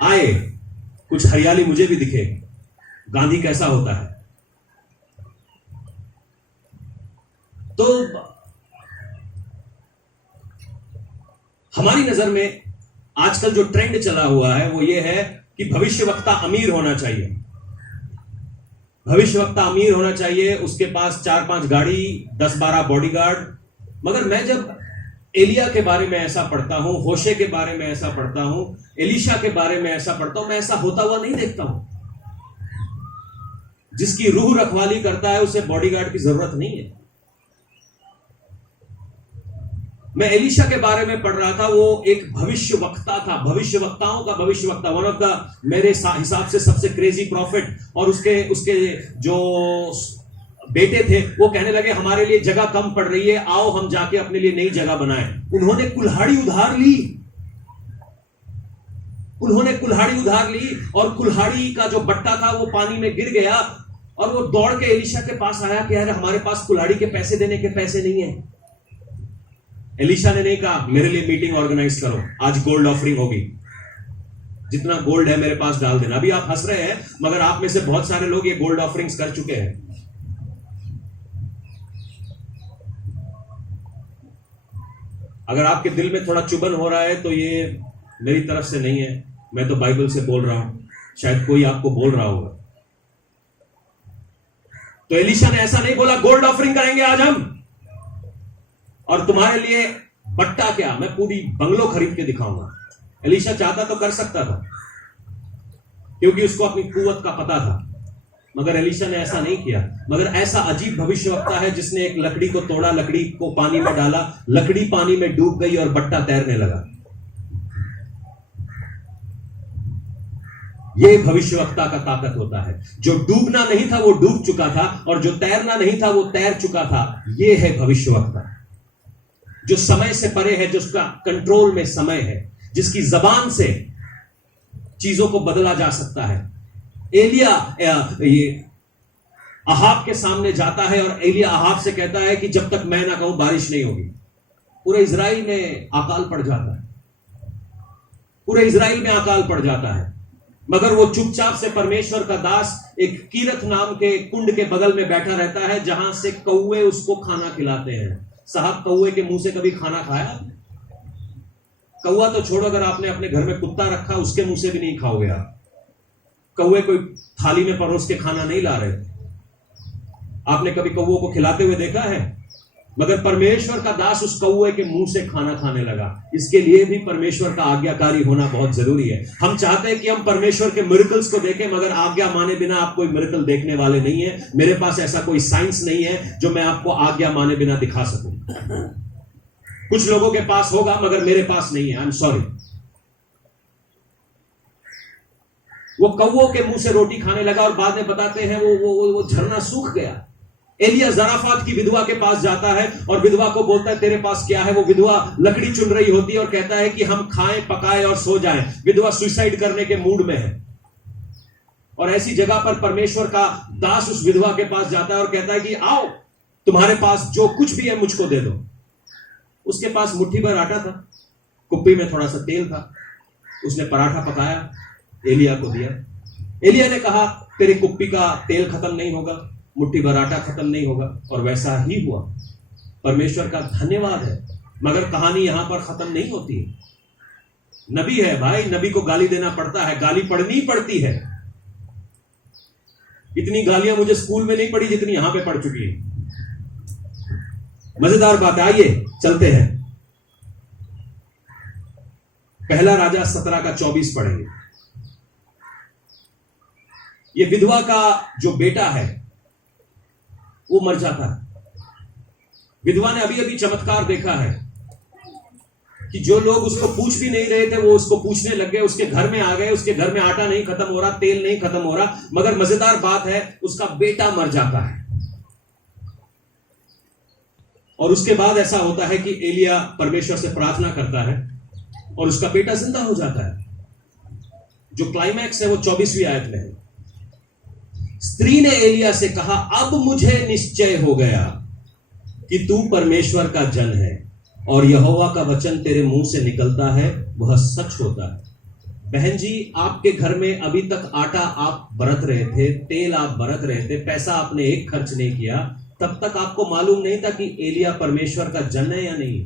आए, कुछ हरियाली मुझे भी दिखे, गांधी कैसा होता है। तो हमारी नजर में आजकल जो ट्रेंड चला हुआ है वो ये है कि भविष्यवक्ता अमीर होना चाहिए, भविष्यवक्ता अमीर होना चाहिए, उसके पास 4-5 गाड़ी, 10-12 बॉडीगार्ड। मगर मैं जब एलिया के बारे में ऐसा पढ़ता हूं, होशे के बारे में ऐसा पढ़ता हूं, एलीशा के बारे में ऐसा पढ़ता हूं, मैं ऐसा होता हुआ नहीं देखता हूं। जिसकी रूह रखवाली करता है उसे बॉडीगार्ड की जरूरत नहीं है। मैं एलीशा के बारे में पढ़ रहा था, वो एक भविष्यवक्ता था, भविष्यवक्ताओं का भविष्यवक्ता, वन ऑफ द मेरे हिसाब से सबसे क्रेजी प्रॉफिट। और उसके जो बेटे थे वो कहने लगे हमारे लिए जगह कम पड़ रही है, आओ हम जाके अपने लिए नई जगह बनाएं। उन्होंने कुल्हाड़ी उधार ली, और कुल्हाड़ी का जो बट्टा था वो पानी में गिर गया। और वो दौड़ के एलीशा के पास आया कि यार हमारे पास कुल्हाड़ी के पैसे देने के पैसे नहीं है। एलीशा ने नहीं कहा मेरे लिए मीटिंग ऑर्गेनाइज करो, आज गोल्ड ऑफरिंग होगी, जितना गोल्ड है मेरे पास डाल देना। अभी आप हंस रहे हैं, मगर आप में से बहुत सारे लोग ये गोल्ड ऑफरिंग्स कर चुके हैं। अगर आपके दिल में थोड़ा चुभन हो रहा है तो ये मेरी तरफ से नहीं है, मैं तो बाइबल से बोल रहा हूं, शायद कोई आपको बोल रहा होगा। तो एलीशा ने ऐसा नहीं बोला गोल्ड ऑफरिंग करेंगे आज हम, और तुम्हारे लिए बट्टा क्या, मैं पूरी बंगलो खरीद के दिखाऊंगा। एलीशा चाहता तो कर सकता था, क्योंकि उसको अपनी कुव्वत का पता था, मगर एलीशा ने ऐसा नहीं किया। मगर ऐसा अजीब भविष्यवक्ता है जिसने एक लकड़ी को तोड़ा, लकड़ी को पानी में डाला, लकड़ी पानी में डूब गई और बट्टा तैरने लगा। यह भविष्यवक्ता का ताकत होता है। जो डूबना नहीं था वो डूब चुका था, और जो तैरना नहीं था वो तैर चुका था। यह है भविष्यवक्ता, जो समय से परे है, जिसका कंट्रोल में समय है, जिसकी जबान से चीजों को बदला जा सकता है। एलिया ये अहाब के सामने जाता है और एलिया अहाब से कहता है कि जब तक मैं ना कहूं बारिश नहीं होगी। पूरे इजराइल में अकाल पड़ जाता है, पूरे इजराइल में अकाल पड़ जाता है। मगर वो चुपचाप से परमेश्वर का दास एक कीरत नाम के कुंड के बगल में बैठा रहता है, जहां से कौवे उसको खाना खिलाते हैं। साहब, कौवे के मुंह से कभी खाना खाया? कौवा तो छोड़ो, अगर आपने अपने घर में कुत्ता रखा उसके मुंह से भी नहीं खाओगे आप। कौवे कोई थाली में परोस के खाना नहीं ला रहे। आपने कभी कौवों को खिलाते हुए देखा है? मगर परमेश्वर का दास उस कौवे के मुंह से खाना खाने लगा। इसके लिए भी परमेश्वर का आज्ञाकारी होना बहुत जरूरी है। हम चाहते हैं कि हम परमेश्वर के मिरेकल्स को देखें, मगर आज्ञा माने बिना आप कोई मिरेकल देखने वाले नहीं है। मेरे पास ऐसा कोई साइंस नहीं है जो मैं आपको आज्ञा माने बिना दिखा सकूं। कुछ लोगों के पास होगा मगर मेरे पास नहीं है, आई एम सॉरी। वो कौवों के मुंह से रोटी खाने लगा और बाद में बताते हैं वो झरना सूख गया। एलिया जराफात की विधवा के पास जाता है और विधवा को बोलता है तेरे पास क्या है। वो विधवा लकड़ी चुन रही होती है और कहता है कि हम खाएं, पकाएं और सो जाएं। विधवा सुसाइड करने के मूड में है, और ऐसी जगह पर परमेश्वर का दास उस विधवा के पास जाता है और कहता है कि आओ, तुम्हारे पास जो कुछ भी है मुझको दे दो। उसके पास मुट्ठी भर आटा था, कुप्पी में थोड़ा सा तेल था। उसने पराठा पकाया, एलिया को दिया। एलिया ने कहा तेरी कुप्पी का तेल खत्म नहीं होगा, मुट्ठी भर आटा खत्म नहीं होगा, और वैसा ही हुआ। परमेश्वर का धन्यवाद है। मगर कहानी यहां पर खत्म नहीं होती है। नबी है भाई, नबी को गाली देना पड़ता है, गाली पड़नी पड़ती है। इतनी गालियां मुझे स्कूल में नहीं पड़ी जितनी यहां पे पड़ चुकी है। मजेदार बात है, आइए चलते हैं। पहला राजा 17:24 पढ़ेंगे। ये विधवा का जो बेटा है वो मर जाता है। विधवा ने अभी अभी चमत्कार देखा है कि जो लोग उसको पूछ भी नहीं रहे थे वो उसको पूछने लग गए, उसके घर में आ गए। उसके घर में आटा नहीं खत्म हो रहा, तेल नहीं खत्म हो रहा। मगर मजेदार बात है, उसका बेटा मर जाता है। और उसके बाद ऐसा होता है कि एलिया परमेश्वर से प्रार्थना करता है और उसका बेटा जिंदा हो जाता है। जो क्लाइमैक्स है वो 24वीं आयत में है। स्त्री ने एलिया से कहा, अब मुझे निश्चय हो गया कि तू परमेश्वर का जन है और यहोवा का वचन तेरे मुंह से निकलता है वह सच होता है। बहन जी, आपके घर में अभी तक आटा आप बरत रहे थे, तेल आप बरत रहे थे, पैसा आपने एक खर्च नहीं किया, तब तक आपको मालूम नहीं था कि एलिया परमेश्वर का जन है या नहीं।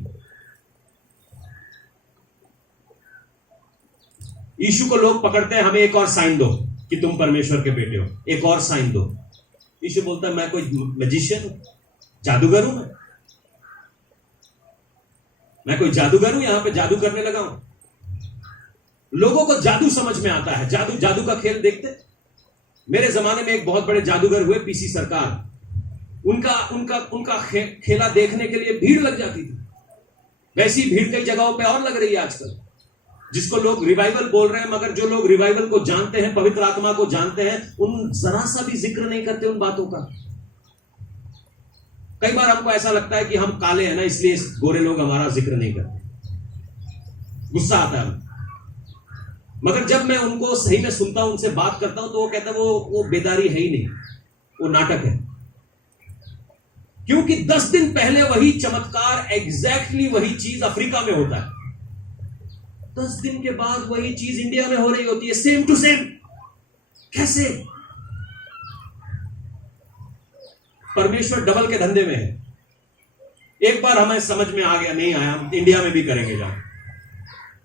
यीशु को लोग पकड़ते हैं, हमें एक और साइन दो कि तुम परमेश्वर के बेटे हो, एक और साइन दो। यीशु बोलता है, मैं कोई मैजिशियन हूं, जादूगर हूं, मैं कोई जादूगर हूं, यहां पे जादू करने लगा हूं। लोगों को जादू समझ में आता है, जादू का खेल देखते। मेरे जमाने में एक बहुत बड़े जादूगर हुए, पीसी सरकार। उनका खेला देखने के लिए भीड़ लग जाती थी। वैसी भीड़ कई जगहों पे और लग रही है आजकल, जिसको लोग रिवाइवल बोल रहे हैं, मगर जो लोग रिवाइवल को जानते हैं, पवित्र आत्मा को जानते हैं, उन जरा सा भी जिक्र नहीं करते उन बातों का। कई बार हमको ऐसा लगता है कि हम काले हैं ना, इसलिए गोरे लोग हमारा जिक्र नहीं करते, गुस्सा आता है। मगर जब मैं उनको सही में सुनता हूं, उनसे बात करता हूं, तो वो कहता है वो बेदारी है ही नहीं, वो नाटक है। क्योंकि 10 दिन पहले वही चमत्कार, एग्जैक्टली वही चीज अफ्रीका में होता है। 10 दिन के बाद वही चीज इंडिया में हो रही होती है, सेम टू सेम। कैसे? परमेश्वर डबल के धंधे में है। एक बार हमें समझ में आ गया, नहीं आया, हम इंडिया में भी करेंगे जाओ,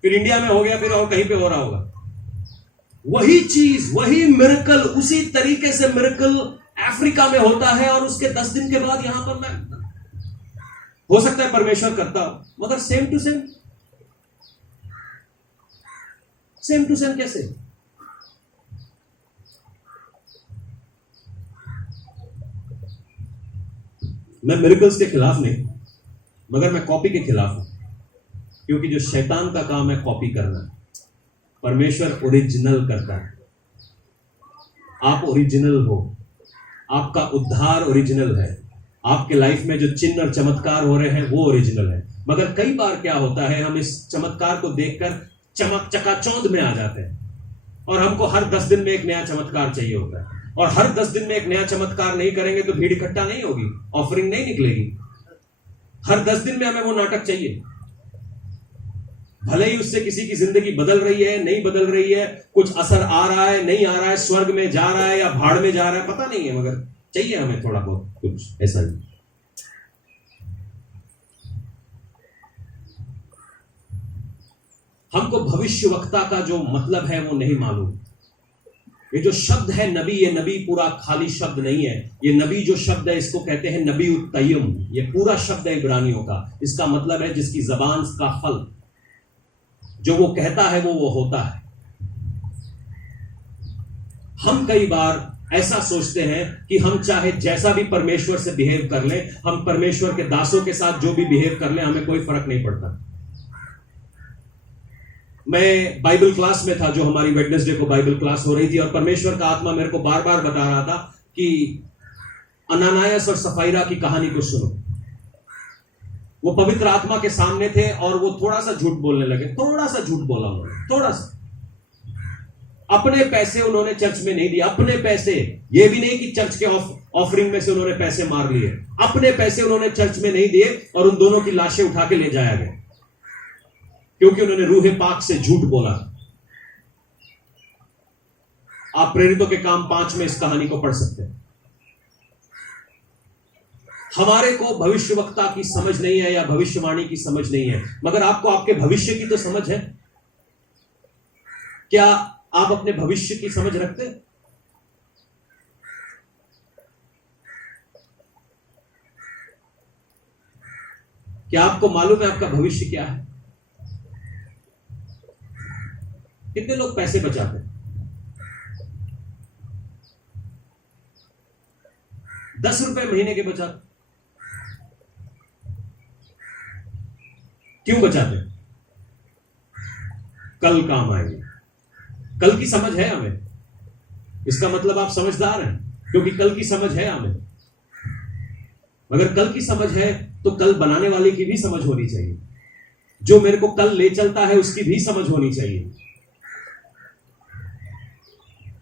फिर इंडिया में हो गया, फिर और कहीं पे हो रहा होगा। वही चीज, वही मिरेकल, उसी तरीके से मिरेकल अफ्रीका में होता है, और उसके 10 दिन के बाद यहां पर मैं, हो सकता है परमेश्वर करता हो, मगर same to same. Same to same कैसे? मैं मिरेकल्स के खिलाफ नहीं, मगर मैं कॉपी के खिलाफ हूं, क्योंकि जो शैतान का काम है कॉपी करना, परमेश्वर ओरिजिनल करता है। आप ओरिजिनल हो, आपका उद्धार ओरिजिनल है, आपके लाइफ में जो चिन्ह और चमत्कार हो रहे हैं वो ओरिजिनल है। मगर कई बार क्या होता है, हम इस चमत्कार को देखकर चकाचौंध में आ जाते हैं, और हमको हर 10 दिन में एक नया चमत्कार चाहिए होता है, और हर 10 दिन में एक नया चमत्कार नहीं करेंगे तो भीड़ इकट्ठा नहीं होगी, ऑफरिंग नहीं निकलेगी। हर 10 दिन में हमें वो नाटक चाहिए, भले ही उससे किसी की जिंदगी बदल रही है, नहीं बदल रही है, कुछ असर आ रहा है, नहीं आ रहा है, स्वर्ग में जा रहा है या भाड़ में जा रहा है, पता नहीं है, मगर चाहिए हमें थोड़ा बहुत कुछ ऐसा ही। हमको भविष्यवक्ता का जो मतलब है वो नहीं मालूम। ये जो शब्द है नबी, ये नबी पूरा खाली शब्द नहीं है। ये नबी जो शब्द है, इसको कहते हैं नबी उत्तयम। ये पूरा शब्द है इब्रानियों का। इसका मतलब है जिसकी जबान का फल, जो वो कहता है वो होता है। हम कई बार ऐसा सोचते हैं कि हम चाहे जैसा भी परमेश्वर से बिहेव कर लें, हम परमेश्वर के दासों के साथ जो भी बिहेव कर लें, हमें कोई फर्क नहीं पड़ता। मैं बाइबल क्लास में था, जो हमारी वेडनेसडे को बाइबल क्लास हो रही थी, और परमेश्वर का आत्मा मेरे को बार बार बता रहा था कि अनानायस और सफाइरा की कहानी को सुनो। वो पवित्र आत्मा के सामने थे और वो थोड़ा सा झूठ बोलने लगे, थोड़ा सा झूठ बोला उन्होंने, थोड़ा सा। अपने पैसे उन्होंने चर्च में नहीं दिए, अपने पैसे, ये भी नहीं कि चर्च के ऑफरिंग में से उन्होंने पैसे मार लिए, अपने पैसे उन्होंने चर्च में नहीं दिए, और उन दोनों की लाशें उठा के ले जाया गया, क्योंकि उन्होंने रूहे पाक से झूठ बोला। आप प्रेरितों के काम 5 में इस कहानी को पढ़ सकते हैं। हमारे को भविष्यवक्ता की समझ नहीं है या भविष्यवाणी की समझ नहीं है, मगर आपको आपके भविष्य की तो समझ है। क्या आप अपने भविष्य की समझ रखते हैं? क्या आपको मालूम है आपका भविष्य क्या है? कितने लोग पैसे बचाते हैं? 10 रुपए महीने के बचाते। क्यों बचाते? कल काम आएंगे। कल की समझ है हमें, इसका मतलब आप समझदार हैं, क्योंकि कल की समझ है हमें। मगर कल की समझ है तो कल बनाने वाले की भी समझ होनी चाहिए, जो मेरे को कल ले चलता है उसकी भी समझ होनी चाहिए।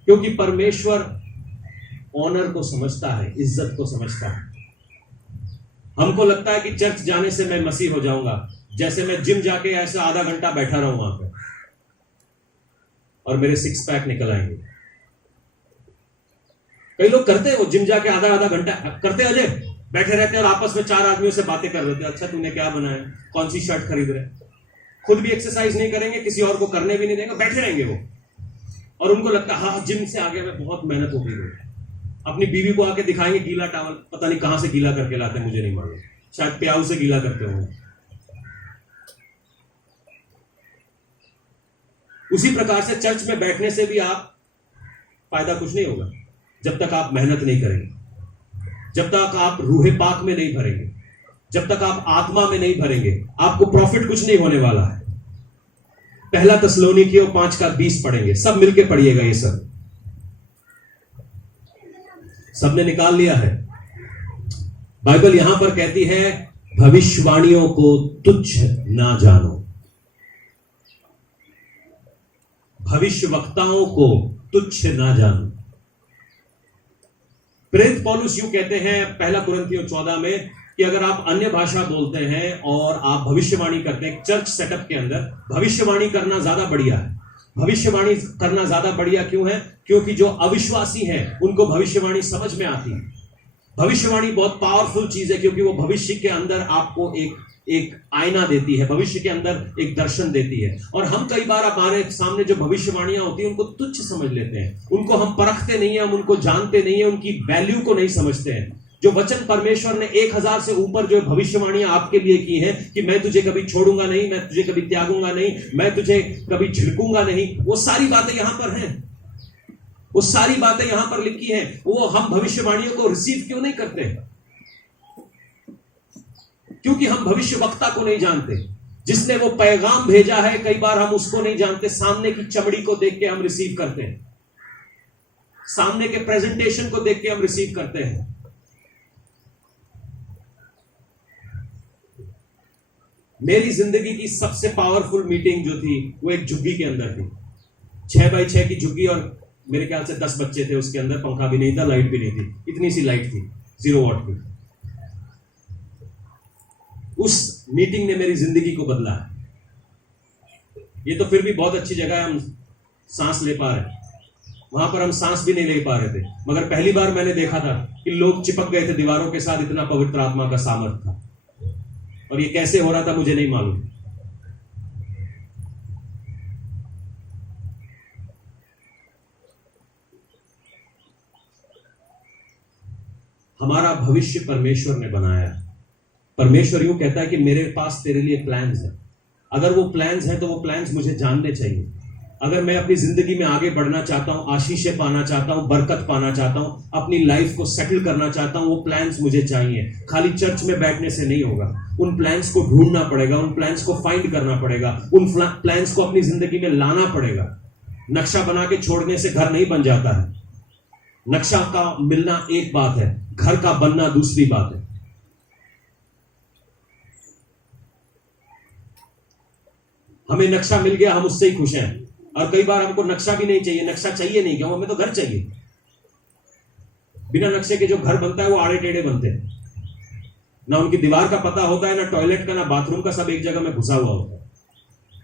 क्योंकि परमेश्वर ऑनर को समझता है, इज्जत को समझता है। हमको लगता है कि चर्च जाने से मैं मसीह हो जाऊंगा, जैसे मैं जिम जाके ऐसा आधा घंटा बैठा रहूं वहां पे और मेरे सिक्स पैक निकल आएंगे। कई लोग करते हैं, वो जिम जाके आधा आधा घंटा करते अजय, बैठे रहते हैं और आपस में चार आदमियों से बातें कर लेते हैं। अच्छा तूने क्या बनाया, कौन सी शर्ट खरीद रहे, खुद भी एक्सरसाइज नहीं करेंगे, किसी और को करने भी नहीं देंगे, बैठे रहेंगे वो। और उनको लगता है हाँ जिम से आगे में बहुत मेहनत हो गई। अपनी बीवी को आके दिखाएंगे गीला टॉवल, पता नहीं कहां से गीला करके लाते हैं, मुझे नहीं मालूम, शायद प्याऊ से गीला करते होंगे। उसी प्रकार से चर्च में बैठने से भी आप फायदा कुछ नहीं होगा जब तक आप मेहनत नहीं करेंगे, जब तक आप रूहे पाक में नहीं भरेंगे, जब तक आप आत्मा में नहीं भरेंगे, आपको प्रॉफिट कुछ नहीं होने वाला है। पहला थिस्सलुनीकियों 5:20 पढ़ेंगे, सब मिलके पढ़िएगा। ये सबने निकाल लिया है। बाइबल यहां पर कहती है भविष्यवाणियों को तुच्छ ना जानो, भविष्यवक्ताओं को तुच्छ ना जानो। प्रेरित पौलुस यूं कहते हैं पहला कुरिन्थियों 14 में कि अगर आप अन्य भाषा बोलते हैं और आप भविष्यवाणी करते हैं, चर्च सेटअप के अंदर भविष्यवाणी करना ज्यादा बढ़िया है। भविष्यवाणी करना ज्यादा बढ़िया क्यों है? क्योंकि जो अविश्वासी हैं उनको भविष्यवाणी समझ में आती है। भविष्यवाणी बहुत पावरफुल चीज है क्योंकि वो भविष्य के अंदर आपको एक आईना देती है, भविष्य के अंदर एक दर्शन देती है। और हम कई बार हमारे सामने जो भविष्यवाणियां होती हैं उनको तुच्छ समझ लेते हैं, उनको हम परखते नहीं है, हम उनको जानते नहीं है, उनकी वैल्यू को नहीं समझते हैं। जो वचन परमेश्वर ने 1000 से ऊपर जो भविष्यवाणियां आपके लिए की हैं कि मैं तुझे कभी छोड़ूंगा नहीं, मैं तुझे कभी त्यागूंगा नहीं, मैं तुझे कभी झिड़कूंगा नहीं, वो सारी बातें यहां पर हैं, वो सारी बातें यहां पर लिखी हैं। वो हम भविष्यवाणियों को रिसीव क्यों नहीं करते? क्योंकि हम भविष्य वक्ता को नहीं जानते, जिसने वो पैगाम भेजा है कई बार हम उसको नहीं जानते। सामने की चमड़ी को देख के हम रिसीव करते हैं, सामने के प्रेजेंटेशन को देख के हम रिसीव करते हैं। मेरी जिंदगी की सबसे पावरफुल मीटिंग जो थी वो एक झुग्गी के अंदर थी, 6x6 की झुग्गी, और मेरे ख्याल से 10 बच्चे थे उसके अंदर, पंखा भी नहीं था, लाइट भी नहीं थी, इतनी सी लाइट थी 0 वाट की। उस मीटिंग ने मेरी जिंदगी को बदला है। ये तो फिर भी बहुत अच्छी जगह है, हम सांस ले पा रहे, वहां पर हम सांस भी नहीं ले पा रहे थे। मगर पहली बार मैंने देखा था कि लोग चिपक गए थे दीवारों के साथ, इतना पवित्र आत्मा का सामर्थ था। और ये कैसे हो रहा था मुझे नहीं मालूम। हमारा भविष्य परमेश्वर ने बनाया है। परमेश्वर यूं कहता है कि मेरे पास तेरे लिए प्लान्स हैं। अगर वो प्लान्स हैं तो वो प्लान्स मुझे जानने चाहिए। अगर मैं अपनी जिंदगी में आगे बढ़ना चाहता हूं, आशीषें पाना चाहता हूं, बरकत पाना चाहता हूं, अपनी लाइफ को सेटल करना चाहता हूं, वो प्लान्स मुझे चाहिए। खाली चर्च में बैठने से नहीं होगा, उन प्लान्स को ढूंढना पड़ेगा, उन प्लान्स को फाइंड करना पड़ेगा, उन प्लान्स को अपनी जिंदगी में लाना पड़ेगा। नक्शा बना के छोड़ने से घर नहीं बन जाता है। नक्शा का मिलना एक बात है, घर का बनना दूसरी बात है। हमें नक्शा मिल गया, हम उससे ही खुश हैं। और कई बार हमको नक्शा भी नहीं चाहिए। नक्शा चाहिए नहीं, क्यों? हमें तो घर चाहिए। बिना नक्शे के जो घर बनता है वो आड़े टेढ़े बनते हैं, ना उनकी दीवार का पता होता है, ना टॉयलेट का, ना बाथरूम का, सब एक जगह में घुसा हुआ होता है,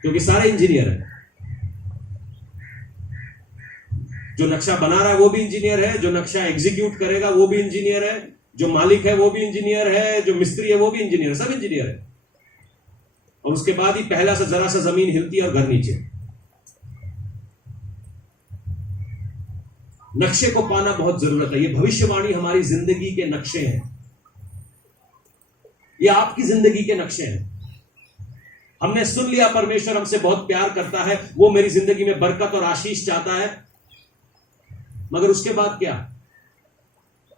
क्योंकि सारे इंजीनियर है। जो नक्शा बना रहा है वो भी इंजीनियर है, जो नक्शा एग्जीक्यूट करेगा वो भी इंजीनियर है, जो मालिक है वो भी इंजीनियर है, जो मिस्त्री है वो भी इंजीनियर है, सब इंजीनियर है। और उसके बाद ही पहला सा जरा सा जमीन हिलती है और घर नीचे। नक्शे को पाना बहुत जरूरत है। ये भविष्यवाणी हमारी जिंदगी के नक्शे हैं, ये आपकी जिंदगी के नक्शे हैं। हमने सुन लिया परमेश्वर हमसे बहुत प्यार करता है, वो मेरी जिंदगी में बरकत और आशीष चाहता है, मगर उसके बाद क्या?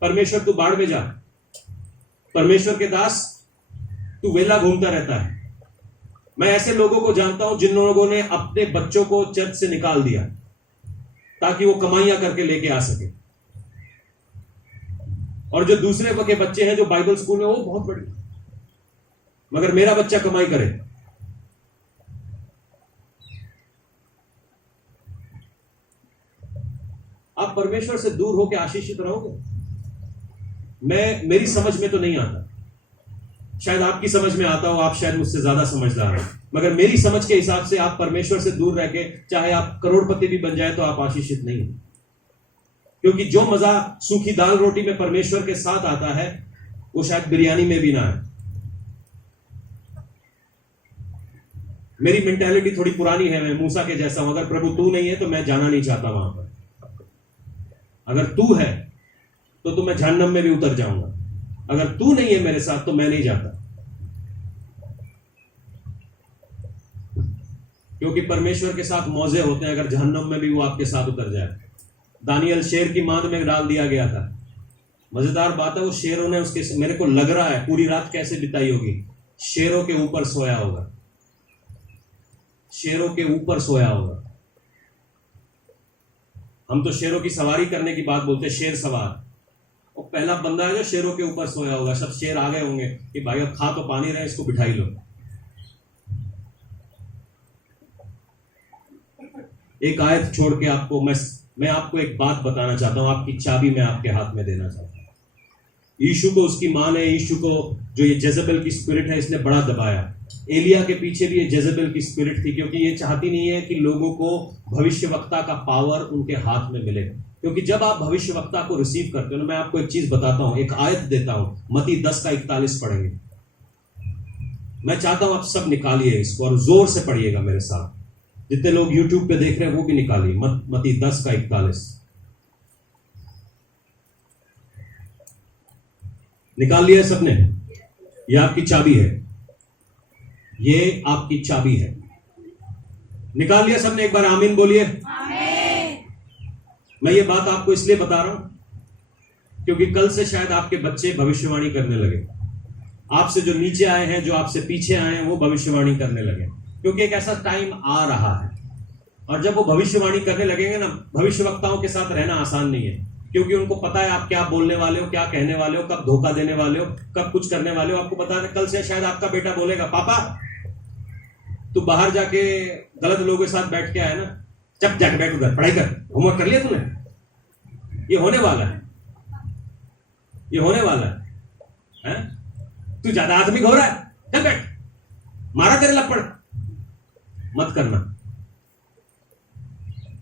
परमेश्वर तू बाढ़ में जा, परमेश्वर के दास तू वेला घूमता रहता है। मैं ऐसे लोगों को जानता हूं जिन लोगों ने अपने बच्चों को चर्च से निकाल दिया ताकि वो कमाइयां करके लेके आ सके, और जो दूसरे के बच्चे हैं जो बाइबल स्कूल में, वो बहुत बड़ी, मगर मेरा बच्चा कमाई करे। आप परमेश्वर से दूर होकर आशीषित रहोगे? मेरी समझ में तो नहीं आता, शायद आपकी समझ में आता हो, आप शायद मुझसे ज्यादा समझदार हो, मगर मेरी समझ के हिसाब से आप परमेश्वर से दूर रह के चाहे आप करोड़पति भी बन जाए तो आप आशीषित नहीं हो। क्योंकि जो मजा सूखी दाल रोटी में परमेश्वर के साथ आता है वो शायद बिरयानी में भी ना है। मेरी मेंटालिटी थोड़ी पुरानी है, मैं मूसा के जैसा हूं। अगर प्रभु तू नहीं है तो मैं जाना नहीं चाहता वहां पर। अगर तू है तो मैं जहन्नम में भी उतर जाऊंगा। अगर तू नहीं है मेरे साथ तो मैं नहीं जाता, क्योंकि परमेश्वर के साथ मौजे होते हैं। अगर जहन्नम में भी वो आपके साथ उतर जाए। दानियल शेर की मांद में डाल दिया गया था। मजेदार बात है, वो शेरों ने उसके, मेरे को लग रहा है पूरी रात कैसे बिताई होगी, शेरों के ऊपर सोया होगा, शेरों के ऊपर सोया होगा। हम तो शेरों की सवारी करने की बात बोलते हैं, शेर सवार। वो पहला बंदा है जो शेरों के ऊपर सोया होगा। सब शेर आ गए होंगे कि भाई अब खा तो पानी रहे, इसको बिठाई लो। एक आयत छोड़ के आपको मैं आपको एक बात बताना चाहता हूं, आपकी चाबी मैं आपके हाथ में देना चाहता हूं। यीशु को उसकी मां ने, यीशु को जो ये जेजेबेल की स्पिरिट है इसने बड़ा दबाया। एलिया के पीछे भी ये जेजेबेल की स्पिरिट थी, क्योंकि ये चाहती नहीं है कि लोगों को भविष्यवक्ता का पावर उनके हाथ में मिले। क्योंकि जब आप भविष्यवक्ता को रिसीव करते हो ना, मैं आपको एक चीज बताता हूं, एक आयत देता हूं, मत्ती 10:41 पढ़ेंगे। मैं चाहता हूं आप सब निकालिए इसको और जोर से पढ़िएगा मेरे साथ। जितने लोग यूट्यूब पे देख रहे हैं वो भी निकालिए। मत्ती 10:41 निकाल लिया सबने? ये आपकी चाबी है, ये आपकी चाबी है। निकाल लिया सबने? एक बार आमीन बोलिए। मैं ये बात आपको इसलिए बता रहा हूं क्योंकि कल से शायद आपके बच्चे भविष्यवाणी करने लगे। आपसे जो नीचे आए हैं, जो आपसे पीछे आए हैं, वो भविष्यवाणी करने लगे। क्योंकि एक ऐसा टाइम आ रहा है, और जब वो भविष्यवाणी करने लगेंगे ना, भविष्यवक्ताओं के साथ रहना आसान नहीं है। क्योंकि उनको पता है आप क्या बोलने वाले हो, क्या कहने वाले हो, कब धोखा देने वाले हो, कब कुछ करने वाले हो। आपको पता है कल से शायद आपका बेटा बोलेगा, पापा तू बाहर जाके गलत लोगों के साथ बैठ के आया ना, चुप जाके बैठ उधर, पढ़ाई कर, होमवर्क कर लिया तूने। ये होने वाला है, ये होने वाला है। तू ज्यादा आत्मिक हो रहा है, चल बैठ, मारा तेरे लपड़। मत करना,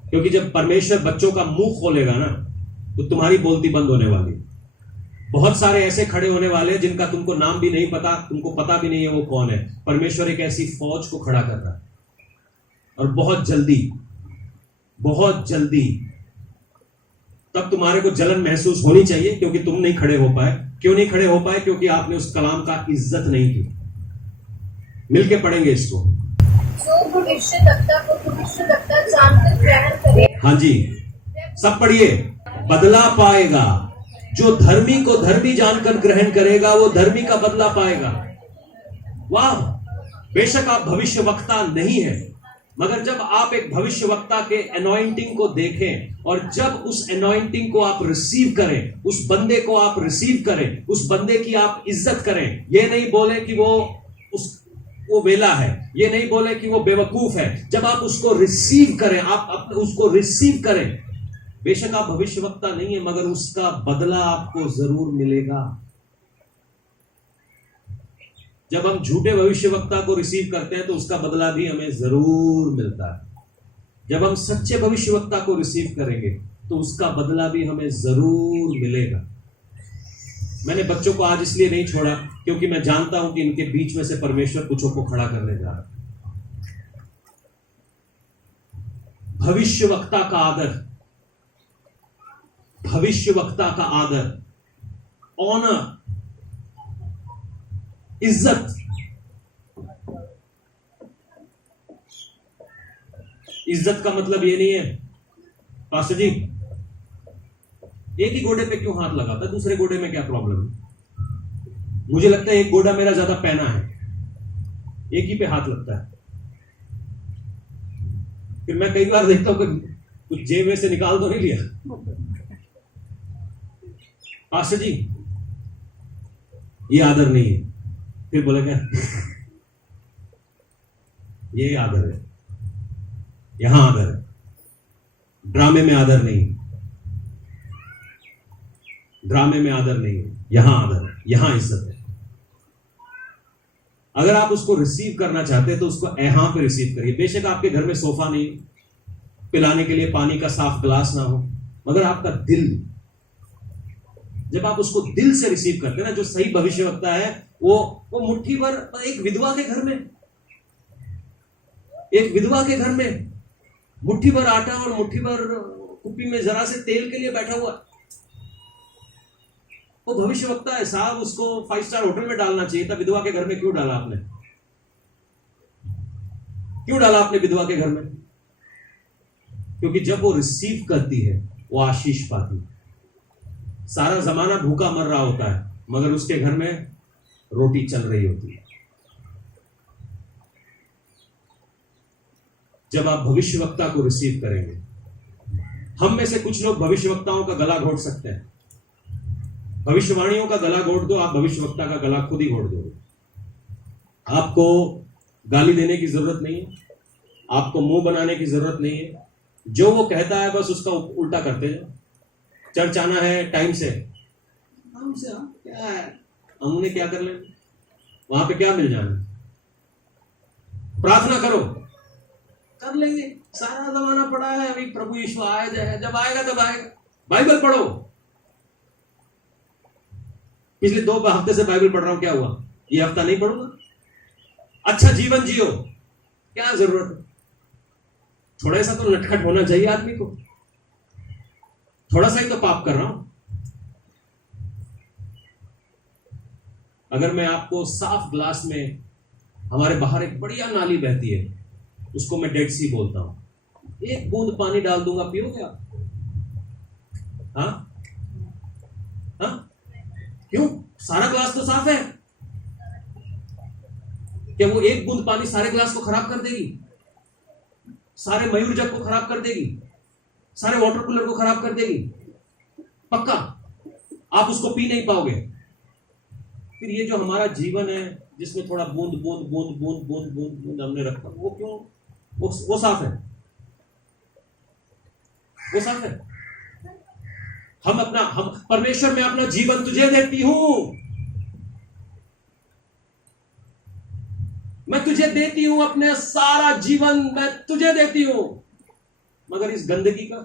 क्योंकि जब परमेश्वर बच्चों का मुंह खोलेगा ना तो तुम्हारी बोलती बंद होने वाली। बहुत सारे ऐसे खड़े होने वाले जिनका तुमको नाम भी नहीं पता, तुमको पता भी नहीं है वो कौन है। परमेश्वर एक ऐसी फौज को खड़ा कर रहा है, और बहुत जल्दी, बहुत जल्दी। तब तुम्हारे को जलन महसूस होनी चाहिए, क्योंकि तुम नहीं खड़े हो पाए। क्यों नहीं खड़े हो पाए? क्योंकि आपने उस कलाम का इज्जत नहीं की। मिलके पढ़ेंगे इसको। जो भविष्यवक्ता को भविष्यवक्ता जानकर ग्रहण करे, हाँ जी, सब पढ़िए। बदला पाएगा। जो धर्मी को धर्मी जानकर ग्रहण करेगा वो धर्मी का बदला पाएगा। वाह! बेशक आप भविष्यवक्ता नहीं है, मगर जब आप एक भविष्यवक्ता के एनॉइंटिंग को देखें, और जब उस एनॉइंटिंग को आप रिसीव करें, उस बंदे को आप रिसीव करें, उस बंदे की आप इज्जत करें। ये नहीं बोले कि वो वेला है, ये नहीं बोले कि वो बेवकूफ है। जब आप उसको रिसीव करें, आप उसको रिसीव करें, बेशक आप भविष्यवक्ता नहीं है, मगर उसका बदला आपको जरूर मिलेगा। जब हम झूठे भविष्यवक्ता को रिसीव करते हैं तो उसका बदला भी हमें जरूर मिलता है। जब हम सच्चे भविष्यवक्ता को रिसीव करेंगे तो उसका बदला भी हमें जरूर मिलेगा। मैंने बच्चों को आज इसलिए नहीं छोड़ा क्योंकि मैं जानता हूं कि इनके बीच में से परमेश्वर कुछों को खड़ा करने जा रहा है। भविष्यवक्ता का आदर, भविष्यवक्ता का आदर, ऑनर, इज्जत। इज्जत का मतलब ये नहीं है पास्टर जी एक ही गोडे पे क्यों हाथ लगाता है, दूसरे गोडे में क्या प्रॉब्लम है। मुझे लगता है एक गोडा मेरा ज्यादा पहना है, एक ही पे हाथ लगता है। फिर मैं कई बार देखता हूं कि कुछ जेब में से निकाल तो नहीं लिया। पास्टर जी ये आदर नहीं है। फिर बोले क्या, ये आदर है, यहां आदर है, ड्रामे में आदर नहीं, ड्रामे में आदर नहीं, यहां आदर है, यहां इज्जत है। अगर आप उसको रिसीव करना चाहते हैं तो उसको यहां पे रिसीव करिए। बेशक आपके घर में सोफा नहीं, पिलाने के लिए पानी का साफ गिलास ना हो, मगर आपका दिल, जब आप उसको दिल से रिसीव करते हैं ना, जो सही भविष्यवक्ता है वो मुट्ठी भर, एक विधवा के घर में, एक विधवा के घर में मुट्ठी भर आटा और मुट्ठी भर कुप्पी में जरा से तेल के लिए बैठा हुआ, वो भविष्यवक्ता है साहब। उसको 5 स्टार होटल में डालना चाहिए था, विधवा के घर में क्यों डाला आपने? क्यों डाला आपने विधवा के घर में? क्योंकि जब वो रिसीव करती है वो आशीष पाती है। सारा जमाना भूखा मर रहा होता है, मगर उसके घर में रोटी चल रही होती है। जब आप भविष्यवक्ता को रिसीव करेंगे, हम में से कुछ लोग भविष्यवक्ताओं का गला घोट सकते हैं। भविष्यवाणियों का गला घोट दो, आप भविष्यवक्ता का गला खुद ही घोट दोगे। आपको गाली देने की जरूरत नहीं है, आपको मुंह बनाने की जरूरत नहीं है। जो वो कहता है बस उसका उल्टा करते जाओ। चर्च आना है टाइम से, क्या है, हमने क्या कर लेंगे, वहां पे क्या मिल जाना। प्रार्थना करो, कर लेंगे, सारा जमाना पड़ा है, अभी प्रभु यीशु आया जाए, जब आएगा तब आएगा। बाइबल पढ़ो, पिछले 2 हफ्ते से बाइबल पढ़ रहा हूं, क्या हुआ, ये हफ्ता नहीं पढ़ूंगा? अच्छा जीवन जियो, क्या जरूरत है? थोड़ा सा तो नटखट होना चाहिए आदमी को, थोड़ा सा ही तो पाप कर रहा हूं। अगर मैं आपको साफ ग्लास में, हमारे बाहर एक बढ़िया नाली बहती है, उसको मैं डेड सी बोलता हूं, एक बूंद पानी डाल दूंगा, पियोगे आप? हाँ हाँ, क्यों? सारा ग्लास तो साफ है। क्या वो एक बूंद पानी सारे ग्लास को खराब कर देगी? सारे मयूर जग को खराब कर देगी? सारे वाटर कूलर को खराब कर देगी? पक्का आप उसको पी नहीं पाओगे। फिर ये जो हमारा जीवन है, जिसमें थोड़ा बूंद बूंद बूंद बूंद बूंद बूंद बूंद हमने रखा, वो क्यों? वो साफ है, वो साफ है। हम परमेश्वर में अपना जीवन तुझे देती हूं, मैं तुझे देती हूं, अपने सारा जीवन मैं तुझे देती हूं। मगर इस गंदगी का,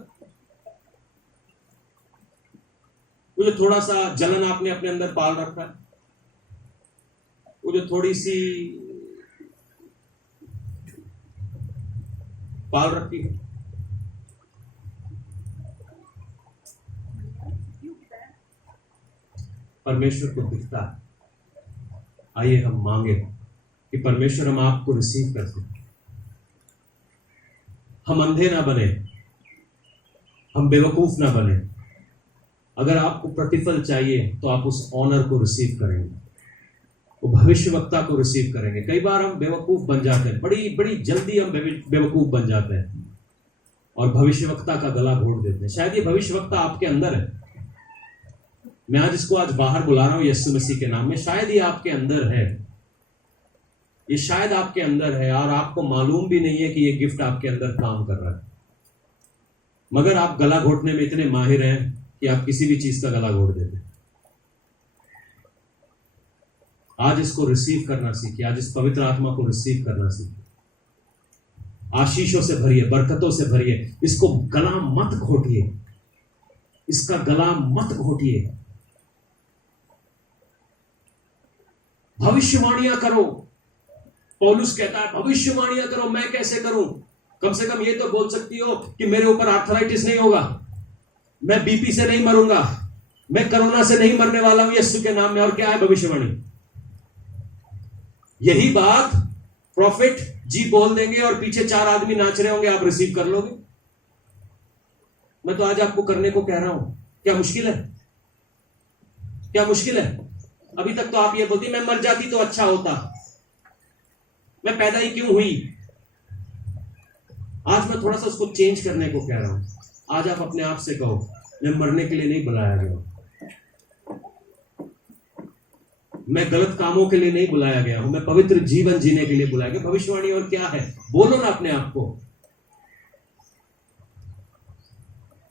वो जो थोड़ा सा जलन आपने अपने अंदर पाल रखा है, वो जो थोड़ी सी पाल रखी है, परमेश्वर को दिखता है। आइए हम मांगे कि परमेश्वर हम आपको रिसीव कर सकें। हम अंधे ना बने, हम बेवकूफ ना बने। अगर आपको प्रतिफल चाहिए तो आप उस ऑनर को रिसीव करेंगे, वो भविष्यवक्ता को रिसीव करेंगे। कई बार हम बेवकूफ बन जाते हैं, बड़ी बड़ी जल्दी हम बेवकूफ बन जाते हैं और भविष्यवक्ता का गला घोट देते हैं। शायद ये भविष्यवक्ता आपके अंदर है। मैं आज बाहर बुला रहा हूं यीशु मसीह के नाम में। शायद ये आपके अंदर है, ये शायद आपके अंदर है और आपको मालूम भी नहीं है कि ये गिफ्ट आपके अंदर काम कर रहा है। मगर आप गला घोटने में इतने माहिर हैं कि आप किसी भी चीज का गला घोट देते हैं। आज इसको रिसीव करना सीखिए, आज इस पवित्र आत्मा को रिसीव करना सीखिए। आशीषों से भरिए, बरकतों से भरिए। इसको गला मत घोटिए, इसका गला मत घोटिए। भविष्यवाणियां करो। पौलुस कहता है भविष्यवाणियां करो। मैं कैसे करूं? कम से कम ये तो बोल सकती हो कि मेरे ऊपर आर्थराइटिस नहीं होगा, मैं बीपी से नहीं मरूंगा, मैं कोरोना से नहीं मरने वाला हूं यीशु के नाम में। और क्या है भविष्यवाणी? यही बात प्रॉफिट जी बोल देंगे और पीछे 4 आदमी नाच रहे होंगे, आप रिसीव कर लोगे। मैं तो आज आपको करने को कह रहा हूं। क्या मुश्किल है? क्या मुश्किल है? अभी तक तो आप ये बोलती मैं मर जाती तो अच्छा होता, मैं पैदा ही क्यों हुई। आज मैं थोड़ा सा उसको चेंज करने को कह रहा हूं। आज आप अपने आप से कहो मैं मरने के लिए नहीं बुलाया गया, मैं गलत कामों के लिए नहीं बुलाया गया हूं, मैं पवित्र जीवन जीने के लिए बुलाया गया। भविष्यवाणी और क्या है? बोलो ना अपने आप को,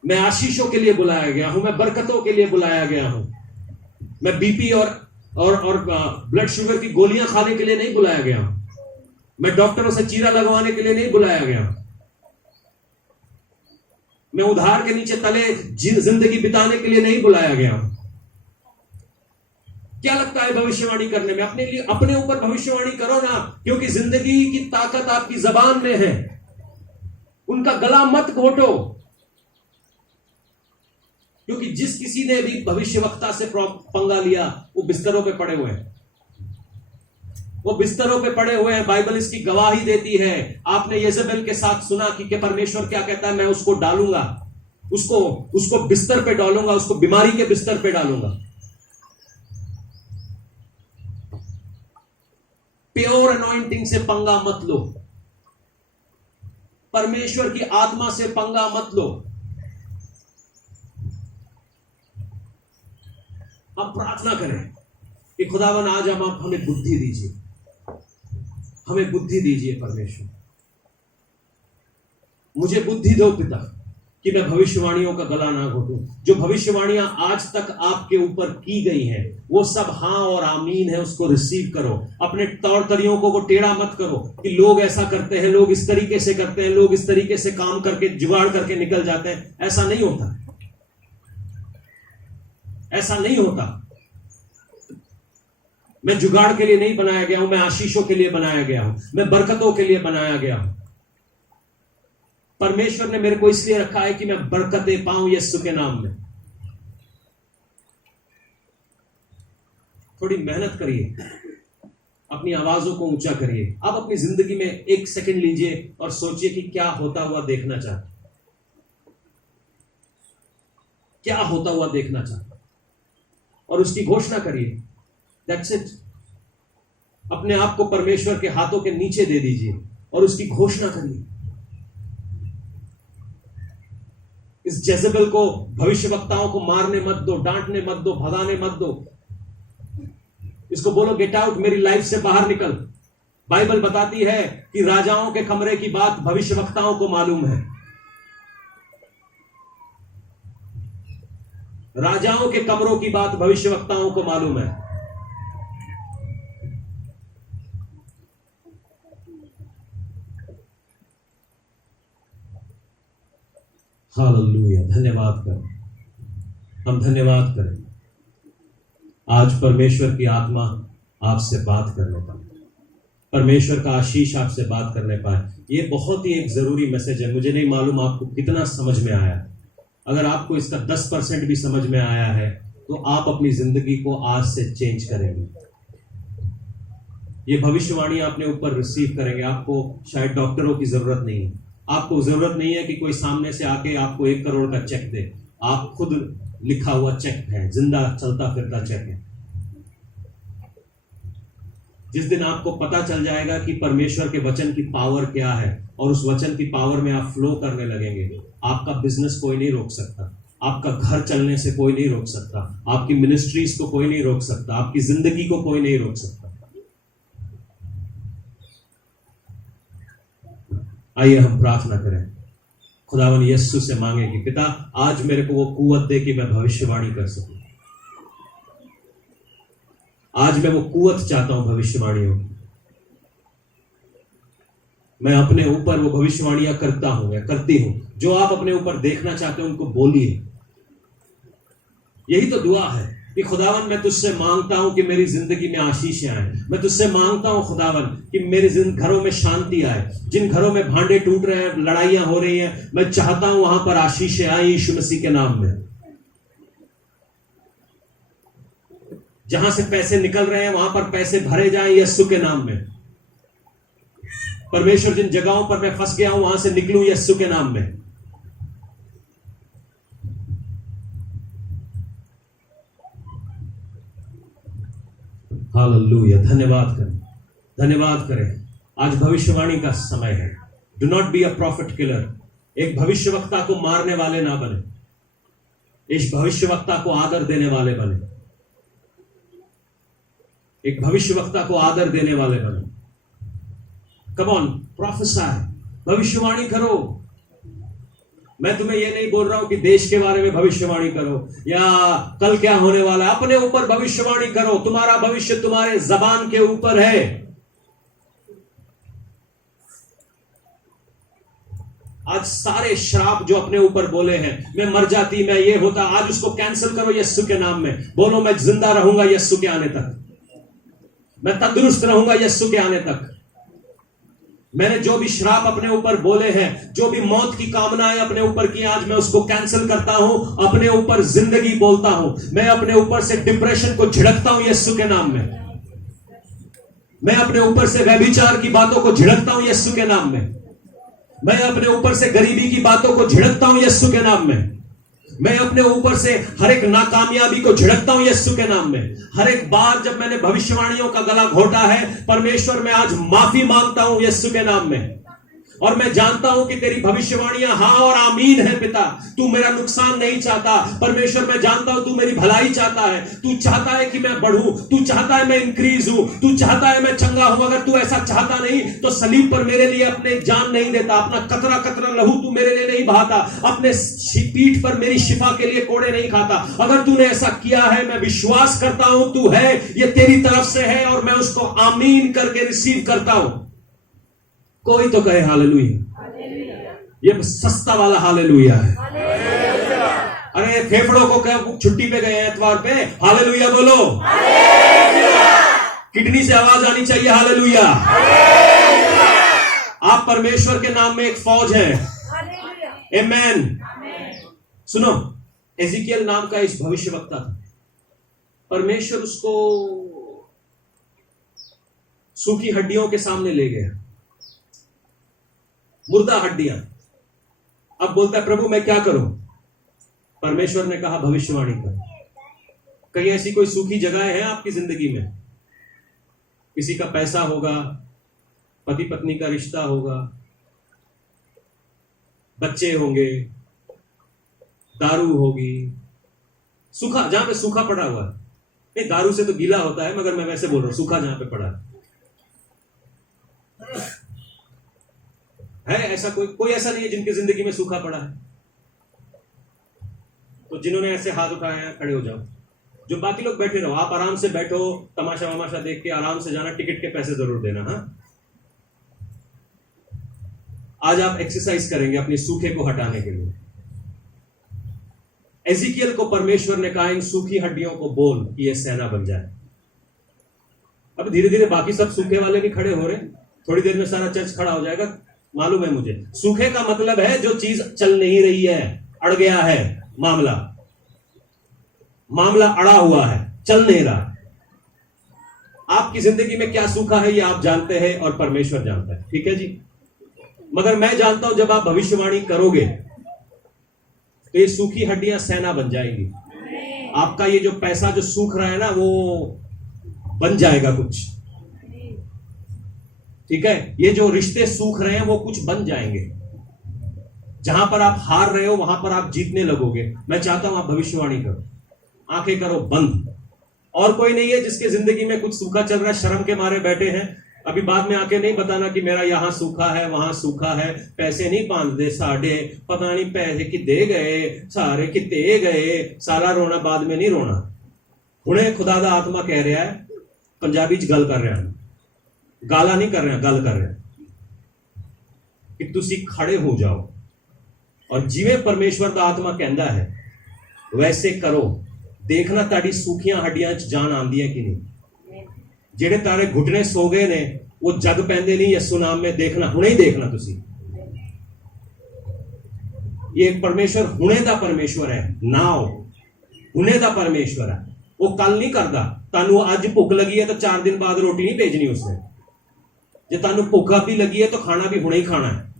मैं आशीषों के लिए बुलाया गया हूं, मैं बरकतों के लिए बुलाया गया हूं। मैं बीपी और ब्लड शुगर की गोलियां खाने के लिए नहीं बुलाया गया हूं। मैं डॉक्टरों से चीरा लगवाने के लिए नहीं बुलाया गया हूं। मैं उधार के नीचे तले जिंदगी बिताने के लिए नहीं बुलाया गया हूं। क्या लगता है भविष्यवाणी करने में? अपने लिए, अपने ऊपर भविष्यवाणी करो ना, क्योंकि जिंदगी की ताकत आपकी जबान में है। उनका गला मत घोटो, क्योंकि जिस किसी ने भी भविष्यवक्ता से पंगा लिया वो बिस्तरों पे पड़े हुए हैं, वो बिस्तरों पे पड़े हुए हैं। बाइबल इसकी गवाही देती है। आपने येजेबेल के साथ सुना कि परमेश्वर क्या कहता है, मैं उसको डालूंगा, उसको बिस्तर पे डालूंगा, उसको बीमारी के बिस्तर पे डालूंगा। प्योर अनॉइंटिंग से पंगा मत लो, परमेश्वर की आत्मा से पंगा मत लो। हम प्रार्थना करें कि खुदावन आज आप हमें बुद्धि दीजिए, हमें बुद्धि दीजिए परमेश्वर। मुझे बुद्धि दो पिता कि मैं भविष्यवाणियों का गला ना घोटूं। जो भविष्यवाणियां आज तक आपके ऊपर की गई हैं वो सब हाँ और आमीन है, उसको रिसीव करो। अपने तौर तरीकों को वो टेढ़ा मत करो कि लोग ऐसा करते हैं, लोग इस तरीके से करते हैं, लोग इस तरीके से काम करके जुगाड़ करके निकल जाते हैं। ऐसा नहीं होता, ऐसा नहीं होता। मैं जुगाड़ के लिए नहीं बनाया गया हूं, मैं आशीषों के लिए बनाया गया हूं, मैं बरकतों के लिए बनाया गया हूं। परमेश्वर ने मेरे को इसलिए रखा है कि मैं बरकतें पाऊं यीशु के नाम में। थोड़ी मेहनत करिए, अपनी आवाजों को ऊंचा करिए। आप अपनी जिंदगी में एक सेकंड लीजिए और सोचिए कि क्या होता हुआ देखना चाहते, क्या होता हुआ देखना चाहते, और उसकी घोषणा करिए। That's it. अपने आप को परमेश्वर के हाथों के नीचे दे दीजिए और उसकी घोषणा करिए। इस जेजेबेल को, भविष्यवक्ताओं को मारने मत दो, डांटने मत दो, भगाने मत दो। इसको बोलो गेट आउट, मेरी लाइफ से बाहर निकल। बाइबल बताती है कि राजाओं के कमरे की बात भविष्यवक्ताओं को मालूम है। राजाओं के कमरों की बात भविष्यवक्ताओं को मालूम है। हालेलुया। धन्यवाद करें, हम धन्यवाद करें। आज परमेश्वर की आत्मा आपसे बात करने पाए, परमेश्वर का आशीष आपसे बात करने पाए। ये बहुत ही एक जरूरी मैसेज है। मुझे नहीं मालूम आपको कितना समझ में आया। अगर आपको इसका 10% भी समझ में आया है तो आप अपनी जिंदगी को आज से चेंज करेंगे। ये भविष्यवाणी अपने ऊपर रिसीव करेंगे। आपको शायद डॉक्टरों की जरूरत नहीं है, आपको जरूरत नहीं है कि कोई सामने से आके आपको 1 करोड़ का चेक दे। आप खुद लिखा हुआ चेक है, जिंदा चलता फिरता चेक है। जिस दिन आपको पता चल जाएगा कि परमेश्वर के वचन की पावर क्या है और उस वचन की पावर में आप फ्लो करने लगेंगे, आपका बिजनेस कोई नहीं रोक सकता, आपका घर चलने से कोई नहीं रोक सकता, आपकी मिनिस्ट्रीज को कोई नहीं रोक सकता, आपकी जिंदगी को कोई नहीं रोक सकता। आइए हम प्रार्थना करें। खुदावन यीशु से मांगे कि पिता आज मेरे को वो कुव्वत दे कि मैं भविष्यवाणी कर सकूं। आज मैं वो कुव्वत चाहता हूं भविष्यवाणियों की। मैं अपने ऊपर वो भविष्यवाणियां करता हूं या करती हूं। जो आप अपने ऊपर देखना चाहते हो उनको बोलिए। यही तो दुआ है कि खुदावन मैं तुझसे मांगता हूं कि मेरी जिंदगी में आशीष आए। मैं तुझसे मांगता हूं खुदावन कि मेरे घरों में शांति आए। जिन घरों में भांडे टूट रहे हैं, लड़ाइयां हो रही हैं, मैं चाहता हूं वहां पर आशीष आए यीशु मसीह के नाम में। जहां से पैसे निकल रहे हैं वहां पर पैसे भरे जाएं यीशु के नाम में। परमेश्वर जिन जगहों पर मैं फंस गया हूं वहां से निकलूं यीशु के नाम में। हालेलुया। धन्यवाद करें, धन्यवाद करें। आज भविष्यवाणी का समय है। Do not be a profit killer. एक भविष्यवक्ता को मारने वाले ना बने, इस भविष्यवक्ता को आदर देने वाले बने। एक भविष्यवक्ता को आदर देने वाले बनो। कम ऑन, प्रोफेसाय, भविष्यवाणी करो। मैं तुम्हें यह नहीं बोल रहा हूं कि देश के बारे में भविष्यवाणी करो या कल क्या होने वाला है। अपने ऊपर भविष्यवाणी करो। तुम्हारा भविष्य तुम्हारे जबान के ऊपर है। आज सारे श्राप जो अपने ऊपर बोले हैं, मैं मर जाती, मैं ये होता, आज उसको कैंसिल करो यीशु के नाम में। बोलो मैं जिंदा रहूंगा यीशु के आने तक, मैं तंदुरुस्त रहूंगा यीशु के आने तक। मैंने जो भी श्राप अपने ऊपर बोले हैं, जो भी मौत की कामनाएं अपने ऊपर की, आज मैं उसको कैंसिल करता हूं। अपने ऊपर जिंदगी बोलता हूं। मैं अपने ऊपर से डिप्रेशन को झिड़कता हूं यीशु के नाम में। मैं अपने ऊपर से व्यभिचार की बातों को झिड़कता हूं यीशु के नाम में। मैं अपने ऊपर से गरीबी की बातों को झिड़कता हूं यीशु के नाम में। मैं अपने ऊपर से हर एक नाकामयाबी को झिड़कता हूं यीशु के नाम में। हर एक बार जब मैंने भविष्यवाणियों का गला घोटा है, परमेश्वर मैं आज माफी मांगता हूं यीशु के नाम में। और मैं जानता हूं कि तेरी भविष्यवाणियां हाँ और आमीन है पिता। तू मेरा नुकसान नहीं चाहता परमेश्वर। मैं जानता हूं तू मेरी भलाई चाहता है। तू चाहता है कि मैं बढ़ूं, तू चाहता है मैं इंक्रीज हूं, तू चाहता है मैं चंगा हूं। अगर तू ऐसा चाहता नहीं तो सलीब पर मेरे लिए अपने जान नहीं देता, अपना कतरा कतरा लहू तू मेरे लिए नहीं बहाता, अपने पीठ पर मेरी शिफा के लिए कोड़े नहीं खाता। अगर तूने ऐसा किया है, मैं विश्वास करता हूं तू है, ये तेरी तरफ से है और मैं उसको आमीन करके रिसीव करता हूं। कोई तो कहे हालेलुया। ये सस्ता वाला हालेलुया है। अरे फेफड़ों को क्या छुट्टी पे गए हैं एतवार पे, हालेलुया बोलो। किडनी से आवाज आनी चाहिए हालेलुया। आप परमेश्वर के नाम में एक फौज है। आमेन। सुनो, एजिकियल नाम का इस भविष्यवक्ता था। परमेश्वर उसको सूखी हड्डियों के सामने ले गया, मुर्दा हड्डियां। अब बोलता है प्रभु मैं क्या करूं? परमेश्वर ने कहा भविष्यवाणी कर। कहीं ऐसी कोई सूखी जगह है आपकी जिंदगी में? किसी का पैसा होगा, पति पत्नी का रिश्ता होगा, बच्चे होंगे, दारू होगी, सूखा, जहां पे सूखा पड़ा हुआ है। नहीं, दारू से तो गीला होता है, मगर मैं वैसे बोल रहा हूं सूखा जहां पे पड़ा है ऐसा कोई ऐसा नहीं है जिनकी जिंदगी में सूखा पड़ा है। तो जिन्होंने ऐसे हाथ उठाए हैं खड़े हो जाओ। जो बाकी लोग बैठे रहो, आप आराम से बैठो, तमाशा वमाशा देख के आराम से जाना, टिकट के पैसे जरूर देना। हाँ, आज आप एक्सरसाइज करेंगे अपने सूखे को हटाने के लिए। एजिकियल को परमेश्वर ने कहा इन सूखी हड्डियों को बोल कि ये सेना बन जाए। अब धीरे धीरे बाकी सब सूखे वाले भी खड़े हो रहे, थोड़ी देर में सारा चर्च खड़ा हो जाएगा, मालूम है मुझे। सूखे का मतलब है जो चीज चल नहीं रही है, अड़ गया है, मामला अड़ा हुआ है, चल नहीं रहा। आपकी जिंदगी में क्या सूखा है ये आप जानते हैं और परमेश्वर जानता है, ठीक है जी। मगर मैं जानता हूं जब आप भविष्यवाणी करोगे तो ये सूखी हड्डियां सेना बन जाएंगी। आपका ये जो पैसा जो सूख रहा है ना, वो बन जाएगा कुछ, ठीक है। ये जो रिश्ते सूख रहे हैं वो कुछ बन जाएंगे। जहां पर आप हार रहे हो वहां पर आप जीतने लगोगे। मैं चाहता हूं आप भविष्यवाणी करो, आंखें करो बंद। और कोई नहीं है जिसके जिंदगी में कुछ सूखा चल रहा है, शर्म के मारे बैठे हैं। अभी बाद में आके नहीं बताना कि मेरा यहां सूखा है वहां सूखा है, पैसे नहीं पांदे साढ़े, पता नहीं पैसे किते गए, सारे किते गए। सारा रोना बाद में नहीं रोना। हुणे खुदा दा आत्मा कह रहा है, पंजाबी च गल कर रहा है, गाला नहीं कर रहे, गल कर रहे कि तुसी खड़े हो जाओ और जिवें परमेश्वर का आत्मा कहता है वैसे करो। देखना ताड़ी सूखियां हड्डियां च जान आंदी है कि नहीं। जेड़े तारे घुटने सो गए ने वो जग पैंदे नहीं यीशु नाम में। देखना, हुणे ही देखना तुसी। ये परमेश्वर हुणे दा परमेश्वर है, नाउ हुणे दा परमेश्वर है। वो कल नहीं करता। तानू अज भुख लगी है तो 4 दिन बाद रोटी नहीं भेजनी उसने। जे तानू भुखा भी लगी है तो खाना भी हुणे ही खाना है।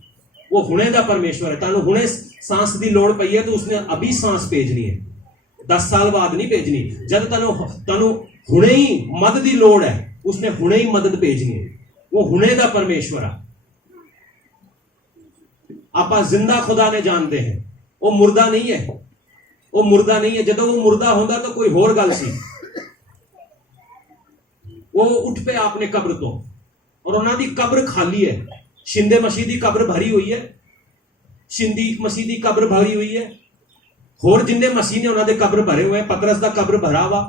वो हुणे दा परमेश्वर है। तानू हुणे सांस की लोड़ पई है तो उसने अभी सांस भेजनी है, 10 साल बाद नहीं भेजनी। जब तानू हुणे ही मदद की लोड़ है, उसने हुणे ही मदद भेजनी है। वो हुणे दा परमेश्वर है। आप जिंदा खुदा ने जानते हैं, वो मुर्दा नहीं है। वो मुर्दा नहीं है। जब वो मुर्दा होंदा तो कोई होर गल सी। वो उठ पे आपने कब्र तो, और ਉਹਨਾਂ ਦੀ ਕਬਰ ਖਾਲੀ ਹੈ। शिंदे मसीह ਦੀ ਕਬਰ ਭਰੀ ਹੋਈ ਹੈ, शिंदी मसीह ਦੀ ਕਬਰ ਭਰੀ ਹੋਈ ਹੈ, ਹੋਰ ਜਿੰਨੇ ਮਸੀਹ ਨੇ ਉਹਨਾਂ ਦੇ ਕਬਰ ਭਰੇ ਹੋਏ। ਪਤਰਸ ਦਾ ਕਬਰ ਭਰਾ ਵਾ,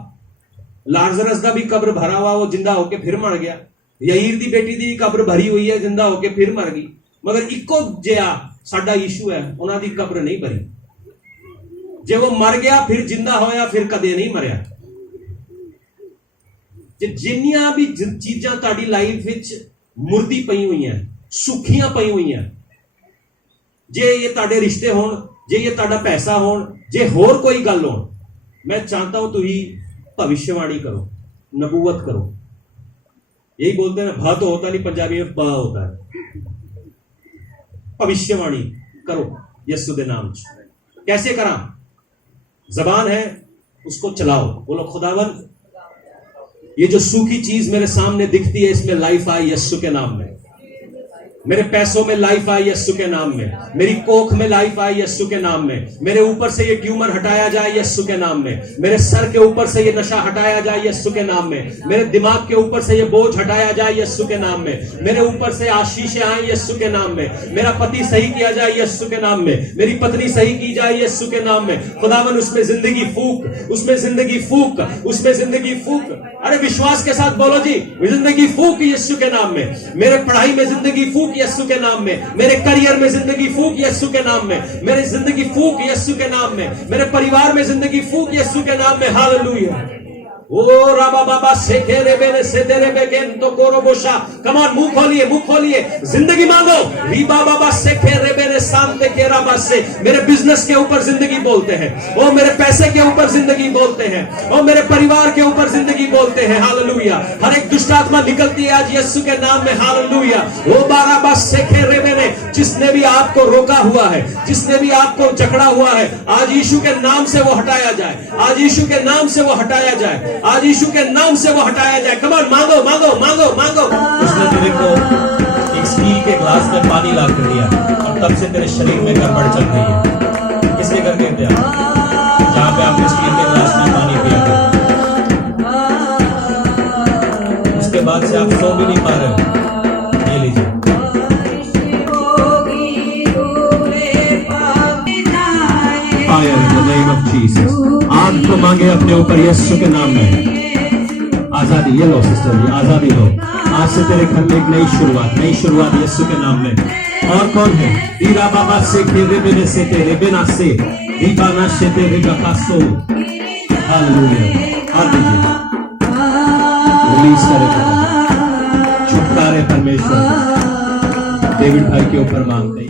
ਲਾਜ਼ਰਸ ਦਾ ਵੀ ਕਬਰ ਭਰਾ ਵਾ, ਉਹ ਜਿੰਦਾ ਹੋ ਕੇ ਫਿਰ ਮਰ ਗਿਆ। ਯਾਈਰ ਦੀ ਬੇਟੀ ਦੀ ਕਬਰ ਭਰੀ ਹੋਈ ਹੈ, ਜਿੰਦਾ ਹੋ ਕੇ ਫਿਰ ਮਰ ਗਈ। ਮਗਰ ਇੱਕੋ ਜਿਹਾ ਸਾਡਾ ਯੀਸ਼ੂ ਹੈ, ਉਹਨਾਂ ਦੀ ਕਬਰ ਨਹੀਂ ਭਰੀ। ਜੇ ਉਹ ਮਰ ਗਿਆ ਫਿਰ ਜਿੰਦਾ ਹੋਇਆ, ਫਿਰ ਕਦੇ ਨਹੀਂ ਮਰਿਆ। ਜੇ ਜਿੰਨੀਆਂ ਵੀ ਚੀਜ਼ਾਂ ਤੁਹਾਡੀ ਲਾਈਫ ਵਿੱਚ ਮੁਰਦੀ ਪਈ ਹੋਈਆਂ, ਸੁੱਖੀਆਂ ਪਈ ਹੋਈਆਂ, ਜੇ ਇਹ ਤੁਹਾਡੇ ਰਿਸ਼ਤੇ ਹੋਣ, ਜੇ ਇਹ ਤੁਹਾਡਾ ਪੈਸਾ ਹੋਣ, ਜੇ ਹੋਰ ਕੋਈ ਗੱਲ ਹੋਣ, मैं चाहता हूं ਤੁਸੀਂ भविष्यवाणी करो, नबूवत करो। यही बोलते हैं ना, भ तो होता नहीं पंजाबी में, ब होता है। भविष्यवाणी करो यीशु के नाम च। कैसे करा? जबान है उसको चलाओ, बोलो खुदावन ये जो सूखी चीज मेरे सामने दिखती है, इसमें लाइफ आई यीशु के नाम में। मेरे पैसों में लाइफ आई यीशु के नाम में, मेरी कोख में लाइफ आई यीशु के नाम में, मेरे ऊपर से ये ट्यूमर हटाया जाए यीशु के नाम में, मेरे सर के ऊपर से ये नशा हटाया जाए यीशु के नाम में, मेरे दिमाग के ऊपर से ये बोझ हटाया जाए यीशु के नाम में, मेरे ऊपर से आशीषें आए यीशु के नाम में, मेरा पति सही किया जाए यीशु के नाम में, मेरी पत्नी सही की जाए यीशु के नाम में। खुदावन उसमें जिंदगी फूक, उसमें जिंदगी फूक, उसमें जिंदगी फूक। अरे विश्वास के साथ बोलो जी, जिंदगी फूक यीशु के नाम में। मेरे पढ़ाई में जिंदगी फूक यीशु के नाम में, मेरे करियर में जिंदगी फूक यीशु के नाम में, मेरे जिंदगी फूक यीशु के नाम में, मेरे परिवार में जिंदगी फूक यीशु के नाम में। हालेलुया। ओ राबा बाबा सेखे रे बेने से तेरे बेगेन तो कोरो बोशा। कम ऑन, मुंह खोलिए, मुंह खोलिए, जिंदगी मांगो। रीबा बाबा सेखे रे बेने शांति के राबा से। मेरे बिजनेस के ऊपर जिंदगी बोलते हैं, ओ मेरे पैसे के ऊपर जिंदगी बोलते हैं, ओ मेरे परिवार के ऊपर जिंदगी बोलते हैं। हालेलुया। हर एक दुष्ट आत्मा निकलती है आज यीशु के नाम में। हालेलुया। ओ बाराबा सेखे रे बेने, जिसने भी आपको रोका हुआ है, जिसने भी आपको जकड़ा हुआ है, आज यीशु के नाम से वो हटाया जाए, आज यीशु के नाम से वो हटाया जाए, आज यीशु के नाम से वो हटाया जाए। कम ऑन, मांगो मांगो मांगो मांगो। उसने तेरे को एक स्टील के ग्लास में पानी ला कर दिया और तब से तेरे शरीर में गड़बड़ चल रही है। किसने करके दिया? जहां पे आपने स्टील के ग्लास में पानी पिया था, उसके बाद से आप सो भी नहीं पा रहे हो। ये लीजिए। Fire in the name of Jesus. आग को मांगे अपने ऊपर यीशु के नाम में। आजादी ये लो सिस्टर जी, आजादी लो। आज से तेरे घर में एक नई शुरुआत, नई शुरुआत यीशु के नाम में। और कौन है? ईरा बाबा से खेरे बिने से तेरे बिना से दीवाना से तेरे गकासो। हालेलुया। हाथ दीजिए, रिलीज करे, छुटकारे परमेश्वर डेविड भाई के ऊपर मांगते हैं।